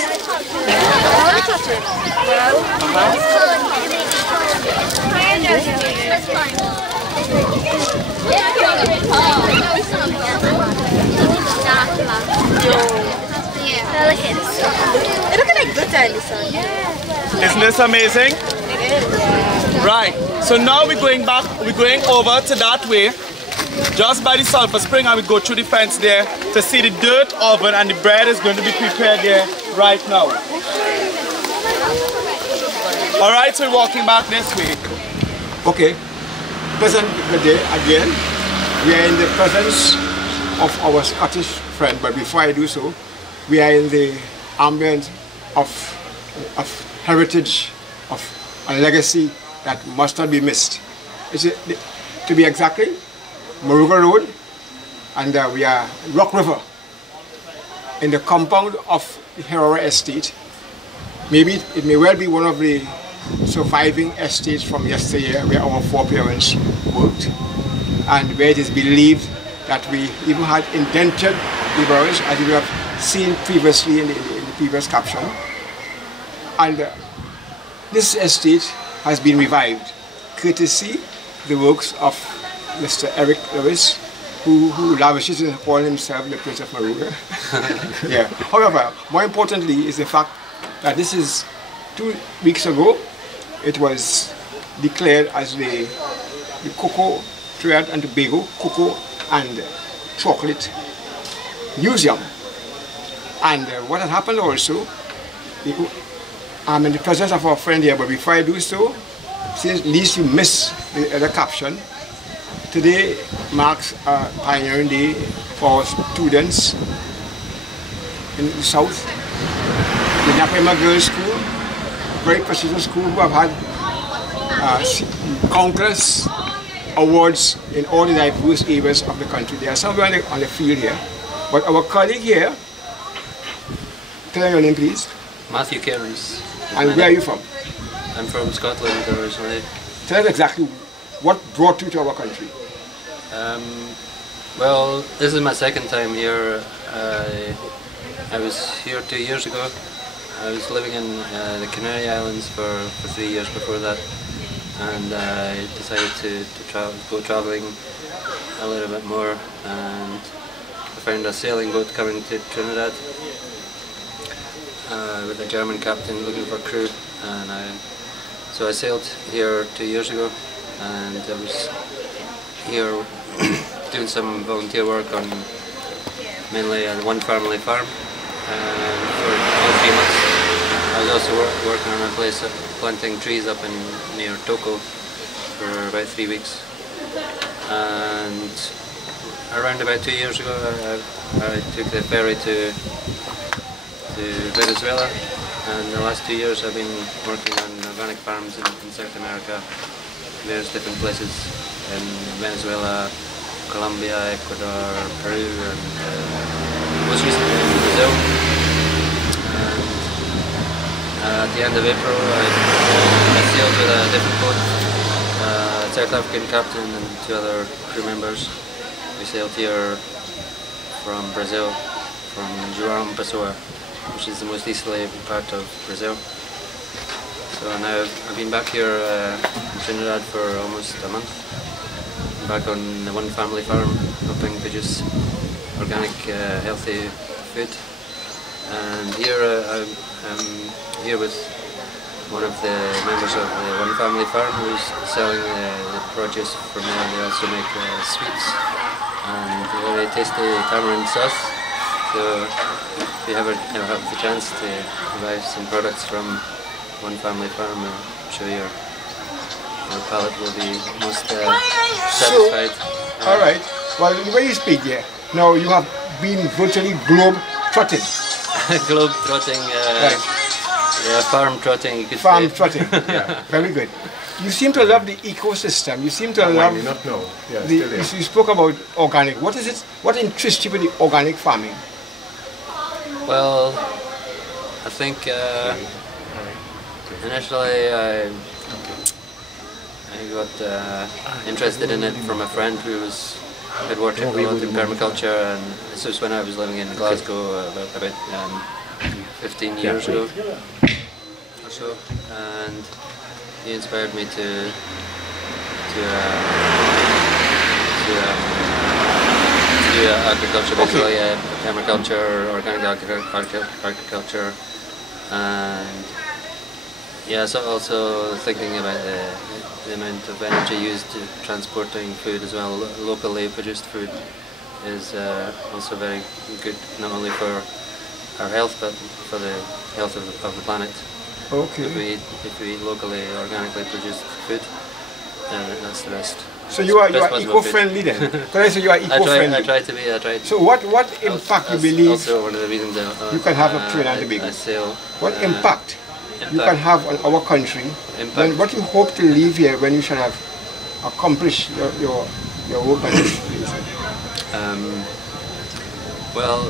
They look like good dinosaurs. Isn't this amazing? Right, so now we're going back, we're going over to that way, just by the Sulfur Spring, and we go through the fence there to see the dirt oven, and the bread is going to be prepared there right now. Alright, so we're walking back this way. Okay, present day again. We are in the presence of our Scottish friend, but before I do so, we are in the ambience of heritage, of a legacy that must not be missed. Is it, to be exactly, Maruga Road, and we are Rock River, in the compound of the Herora Estate. Maybe it may well be one of the surviving estates from yesteryear where our foreparents worked, and where it is believed that we even had indentured laborers, as you have seen previously in the previous caption. And this estate has been revived, courtesy the works of Mr. Eric Lewis, who lavishes in calling himself the Prince of Maruga. Yeah. However, more importantly is the fact that this is 2 weeks ago, it was declared as the Cocoa Trinidad and Tobago Cocoa and Chocolate Museum. And what had happened also, I'm in the presence of our friend here, but before I do so, since at least you miss the caption. Today marks a pioneering day for students in the south. The Naparima Girls School, very prestigious school who have had countless awards in all the diverse areas of the country. They are somewhere on the field here. But our colleague here, tell me your name please. Matthew Cairns. And where are you from? I'm from Scotland originally. Tell us exactly what brought you to our country. Well, this is my second time here. I was here 2 years ago. I was living in the Canary Islands for 3 years before that, and I decided to go travelling a little bit more, and I found a sailing boat coming to Trinidad with a German captain looking for crew, and so I sailed here 2 years ago, and I was here doing some volunteer work on mainly one family farm for all 3 months. I was also working on a place planting trees up near Toko for about 3 weeks. And around about 2 years ago I took the ferry to Venezuela, and the last 2 years I've been working on organic farms in South America, various different places in Venezuela, Colombia, Ecuador, Peru, and most recently in Brazil. And at the end of April I sailed with a different boat, a South African captain and 2 other crew members. We sailed here from Brazil, from João Pessoa, which is the most easterly part of Brazil. So now I've been back here in Trinidad for almost a month. I'm back on the one family farm, helping produce organic, healthy food. And here I'm here with one of the members of the one family farm who's selling the produce from there. They also make sweets and very tasty tamarind sauce. So if you ever have the chance to buy some products from one family farm, I'm sure your palate will be most satisfied. So, all right. Well, the way you speak here, now you have been virtually globe-trotting. Globe-trotting, right. Yeah, farm-trotting, you could say. Farm-trotting, yeah. Very good. You seem to love the ecosystem. You seem to love. I may not know. Yeah, you spoke about organic. What is it? What interests you with the organic farming? Well, I think initially I got interested in it from a friend who had worked a lot in permaculture, and this was when I was living in Glasgow about 15 years ago or so, and he inspired me to do agriculture, basically permaculture, organic agriculture, and yeah, so also thinking about the amount of energy used to transporting food as well. Locally produced food is also very good, not only for our health but for the health of the planet. Okay. If we eat locally, organically produced food, then that's the best. So you are eco-friendly then? Can I say you are eco-friendly? I try to be. So what impact you believe also one of the reasons you can have a Trinidad and Tobago? What impact you can have on our country? And what you hope to leave here when you shall have accomplished your work on this place? Well,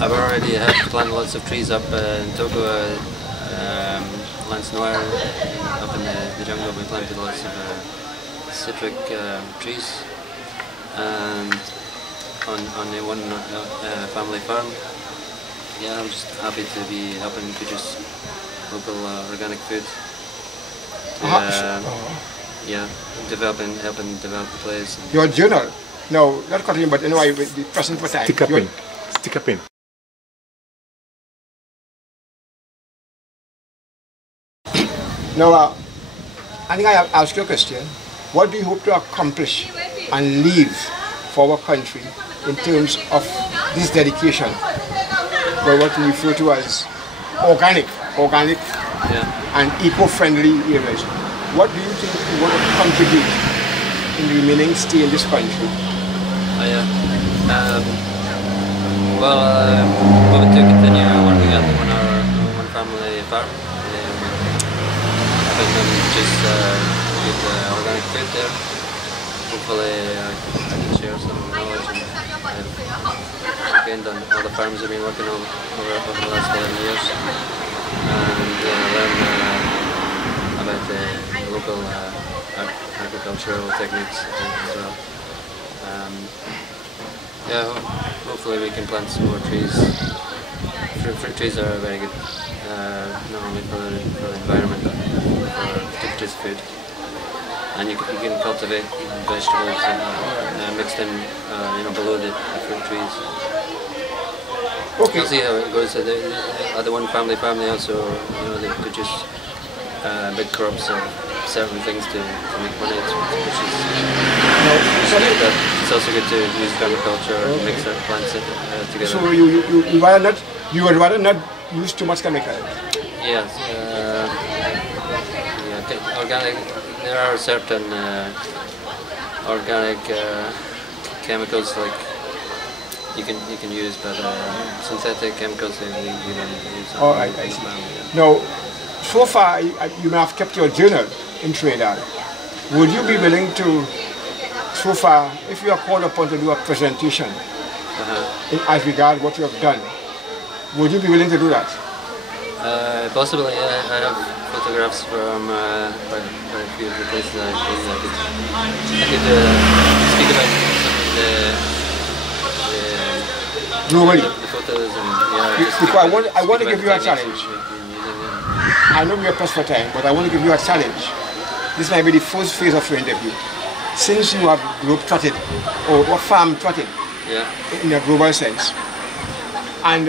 I've already planted lots of trees up in Togo, Lance Noir, up in the jungle. We planted lots of citric trees, and on the one family farm. Yeah, I'm just happy to be helping produce local organic food. Yeah, helping develop the place. Your journal? No, not cutting, but anyway, with the present for time. Stick up in. Now, I think I have asked you a question. What do you hope to accomplish and leave for our country in terms of this dedication? Well, what we refer to as organic and eco-friendly areas. what do you think you want to contribute in the remaining stay in this country? Oh, yeah. We're going to continue working at one family farm. Just get organic food there. Hopefully I can share some knowledge I've gained on all the farms I've been working on over the last 11 years, and learn about the local agricultural techniques as well. Yeah, hopefully we can plant some more trees. Fruit trees are very good, not only for the environment but to produce food. And you can cultivate vegetables mixed in, below the fruit trees. Okay. You'll see how it goes. The one family farm, they also, they produce big crops of certain things to make money, which is good. It's also good to use permaculture and mix our plants together. So you would rather not use too much chemical? Yes. Organic. There are certain organic chemicals like you can use, but synthetic chemicals we don't use. Oh, I see. Now, so far you may have kept your journal in Trinidad. Would you be willing to, so far, if you are called upon to do a presentation as regards what you have done, would you be willing to do that? Possibly, yeah. I have photographs from quite a few of the places I've been. I could speak about the photos and because I want to give you a challenge. I know we are pressed for time, but I want to give you a challenge. This might be the first phase of your interview. Since you have globe-trotted or farm-trotted in a global sense, and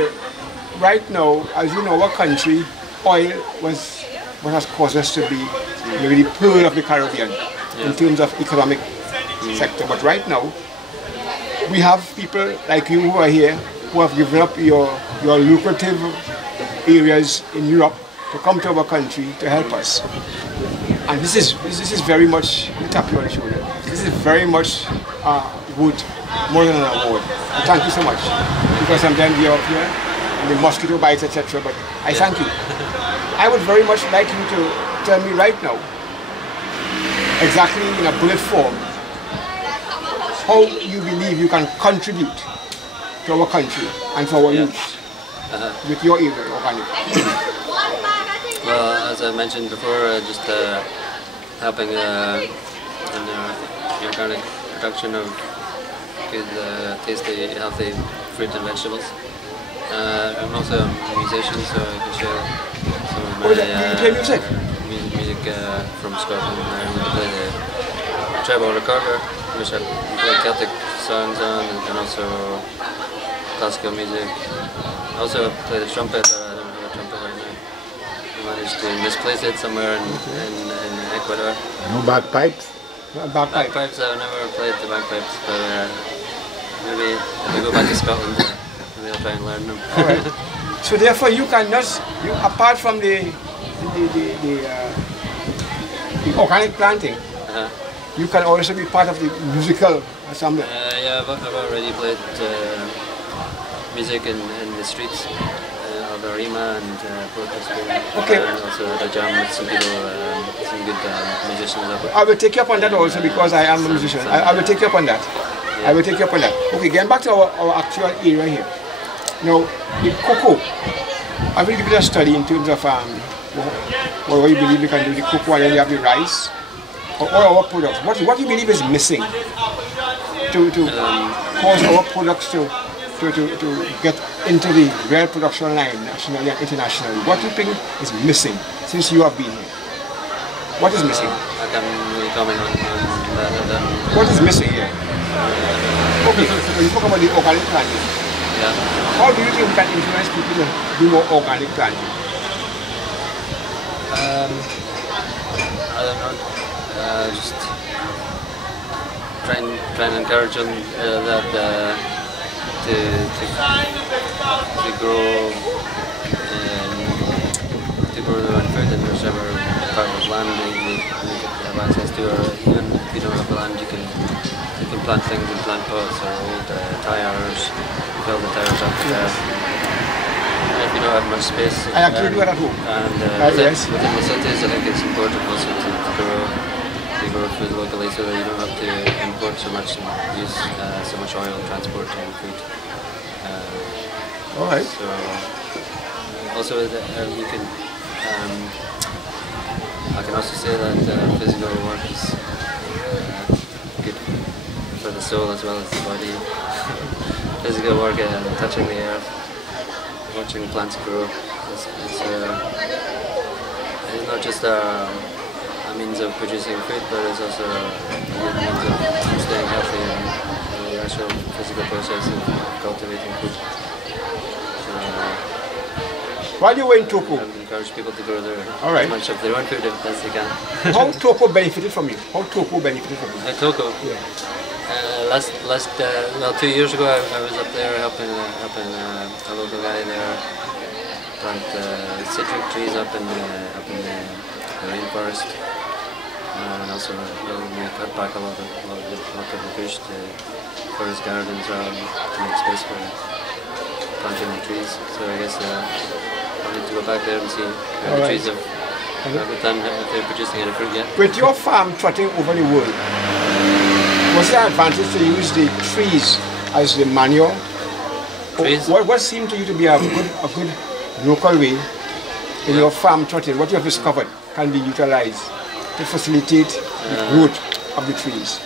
right now, as you know, our country, oil was what has caused us to be maybe the pearl of the Caribbean in terms of economic sector. But right now, we have people like you who are here who have given up your lucrative areas in Europe to come to our country to help us. And this is very much the tap you on the shoulder. This is very much wood, more than an award. And thank you so much. Because sometimes you're up here and the mosquito bites, etc. But I thank you. I would very much like you to tell me right now, exactly in a bullet form, how you believe you can contribute to our country and for our youth with your area, organic. Well, as I mentioned before, just helping in the organic production of good, tasty, healthy fruit and vegetables. I'm also a musician, so I can share some of my music from Scotland. I play the treble recorder, which I play Celtic songs on, and also classical music. I also play the trumpet, but I don't have a trumpet right now. I managed to misplace it somewhere in Ecuador. No bagpipes? Bagpipes, I've never played the bagpipes, but maybe if I go back to Scotland, maybe I'll try and learn them. All right. So therefore you cannot, apart from the organic planting, you can also be part of the musical ensemble. Yeah, I've already played music in the streets of Naparima and okay. And also had a jam with some people, some good musicians. I will take you up on that also because I am a musician. I will take you up on that. I will take you up on that. Okay, getting back to our actual area here. Now, the cocoa, I will give you a study in terms of what you believe you can do with the cocoa, and then you have the rice, or all our products. What do you believe is missing to cause our products to get into the real production line, nationally and internationally? What do you think is missing since you have been here? What is missing? I can't really comment on that. What is missing here? Okay, so you talk about the organic planting. Yeah. How do you think we can influence people to do more organic planting? I don't know. Just try and encourage them to grow their own food in whichever part of land they have access to, or even if you don't have the land, you can plant things in plant pots or old tyres, fill the tyres up there. If you don't have much space. I actually do it at home. And yes. within the cities, I think it's important also to grow food locally so that you don't have to import so much and use so much oil transporting food. All right. So also you can. I can also say that physical work is good for the soul as well as the body. Physical work and touching the earth, watching plants grow, it's not just a means of producing food, but it's also a good means of staying healthy and the actual physical process of cultivating food. While you were in Toco, I would encourage people to grow right. as much of their own food as they can. How Toco benefited from you? How Toco benefited from you? Toco? Yeah. Well, 2 years ago I was up there helping a local guy there plant citric trees up in the rainforest, and also we cut back a lot of the bush for his gardens to make space for planting the trees. So I guess I need to go back there and see where the trees have done, if they're producing any fruit yet. With your farm trotting over the world, was there advantage to use the trees as the manure? Trees? What seemed to you to be a good local way in your farm trotting? What you have discovered can be utilized to facilitate the growth of the trees?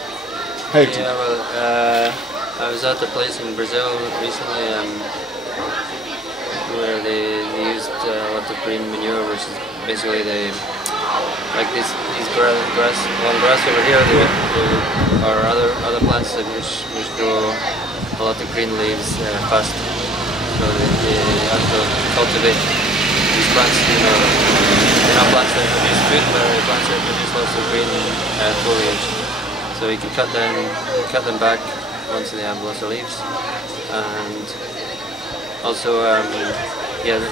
Healthy. Yeah, well, I was at a place in Brazil recently where they used a lot of green manure, which is basically like this long grass over here, or other plants which grow a lot of green leaves fast. So they have to cultivate these plants. They're not plants that produce food, but plants that produce lots of green foliage. So you can cut them back once they have lots of leaves, and also you can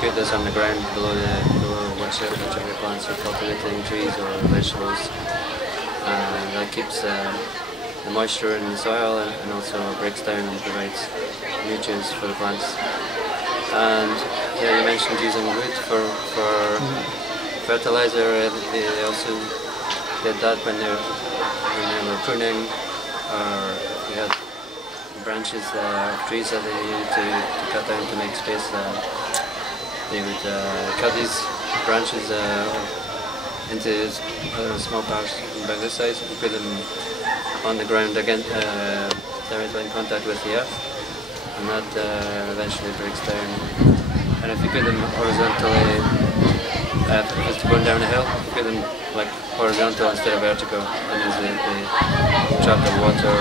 put this on the ground below whichever plants you're cultivating, trees or vegetables, and that keeps the moisture in the soil and also breaks down and provides nutrients for the plants. And yeah, you mentioned using wood for fertilizer. They also did that when they were pruning, or we had branches of trees that they needed to cut down to make space. They would cut these branches into small parts about this size and put them on the ground again, directly in contact with the earth, and that eventually breaks down. And if you put them horizontally, if it's going down a hill, you put them like horizontal instead of vertical, and as they trap the water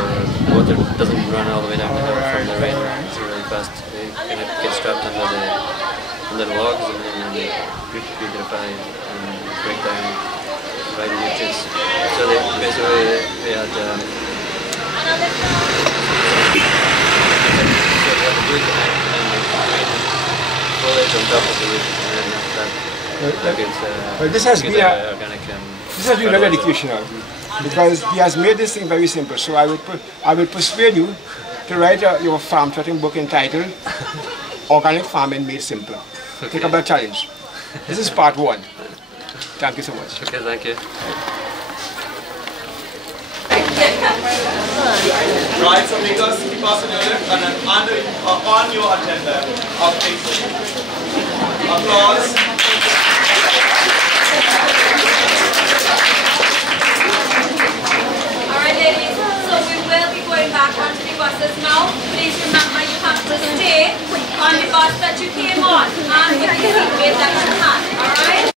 doesn't run all the way down the hill from the rain really fast. They kind of get trapped under the logs, and then they putrefy and break down, provide nutrients. So they basically had the wood and the green foliage on top of the wood, and then well, this has been very educational, because he has made this thing very simple. So I would persuade you to write your farm trotting book entitled Organic Farming Made Simpler. Okay. Take up that challenge. This is part 1. Thank you so much. Okay, thank you. Right, so amigos, keep us on your left, and then on your agenda of things. Applause. Alright ladies, so we will be going back onto the buses now. Please remember you have to stay on the bus that you came on and with the seatbelt that you had. Alright?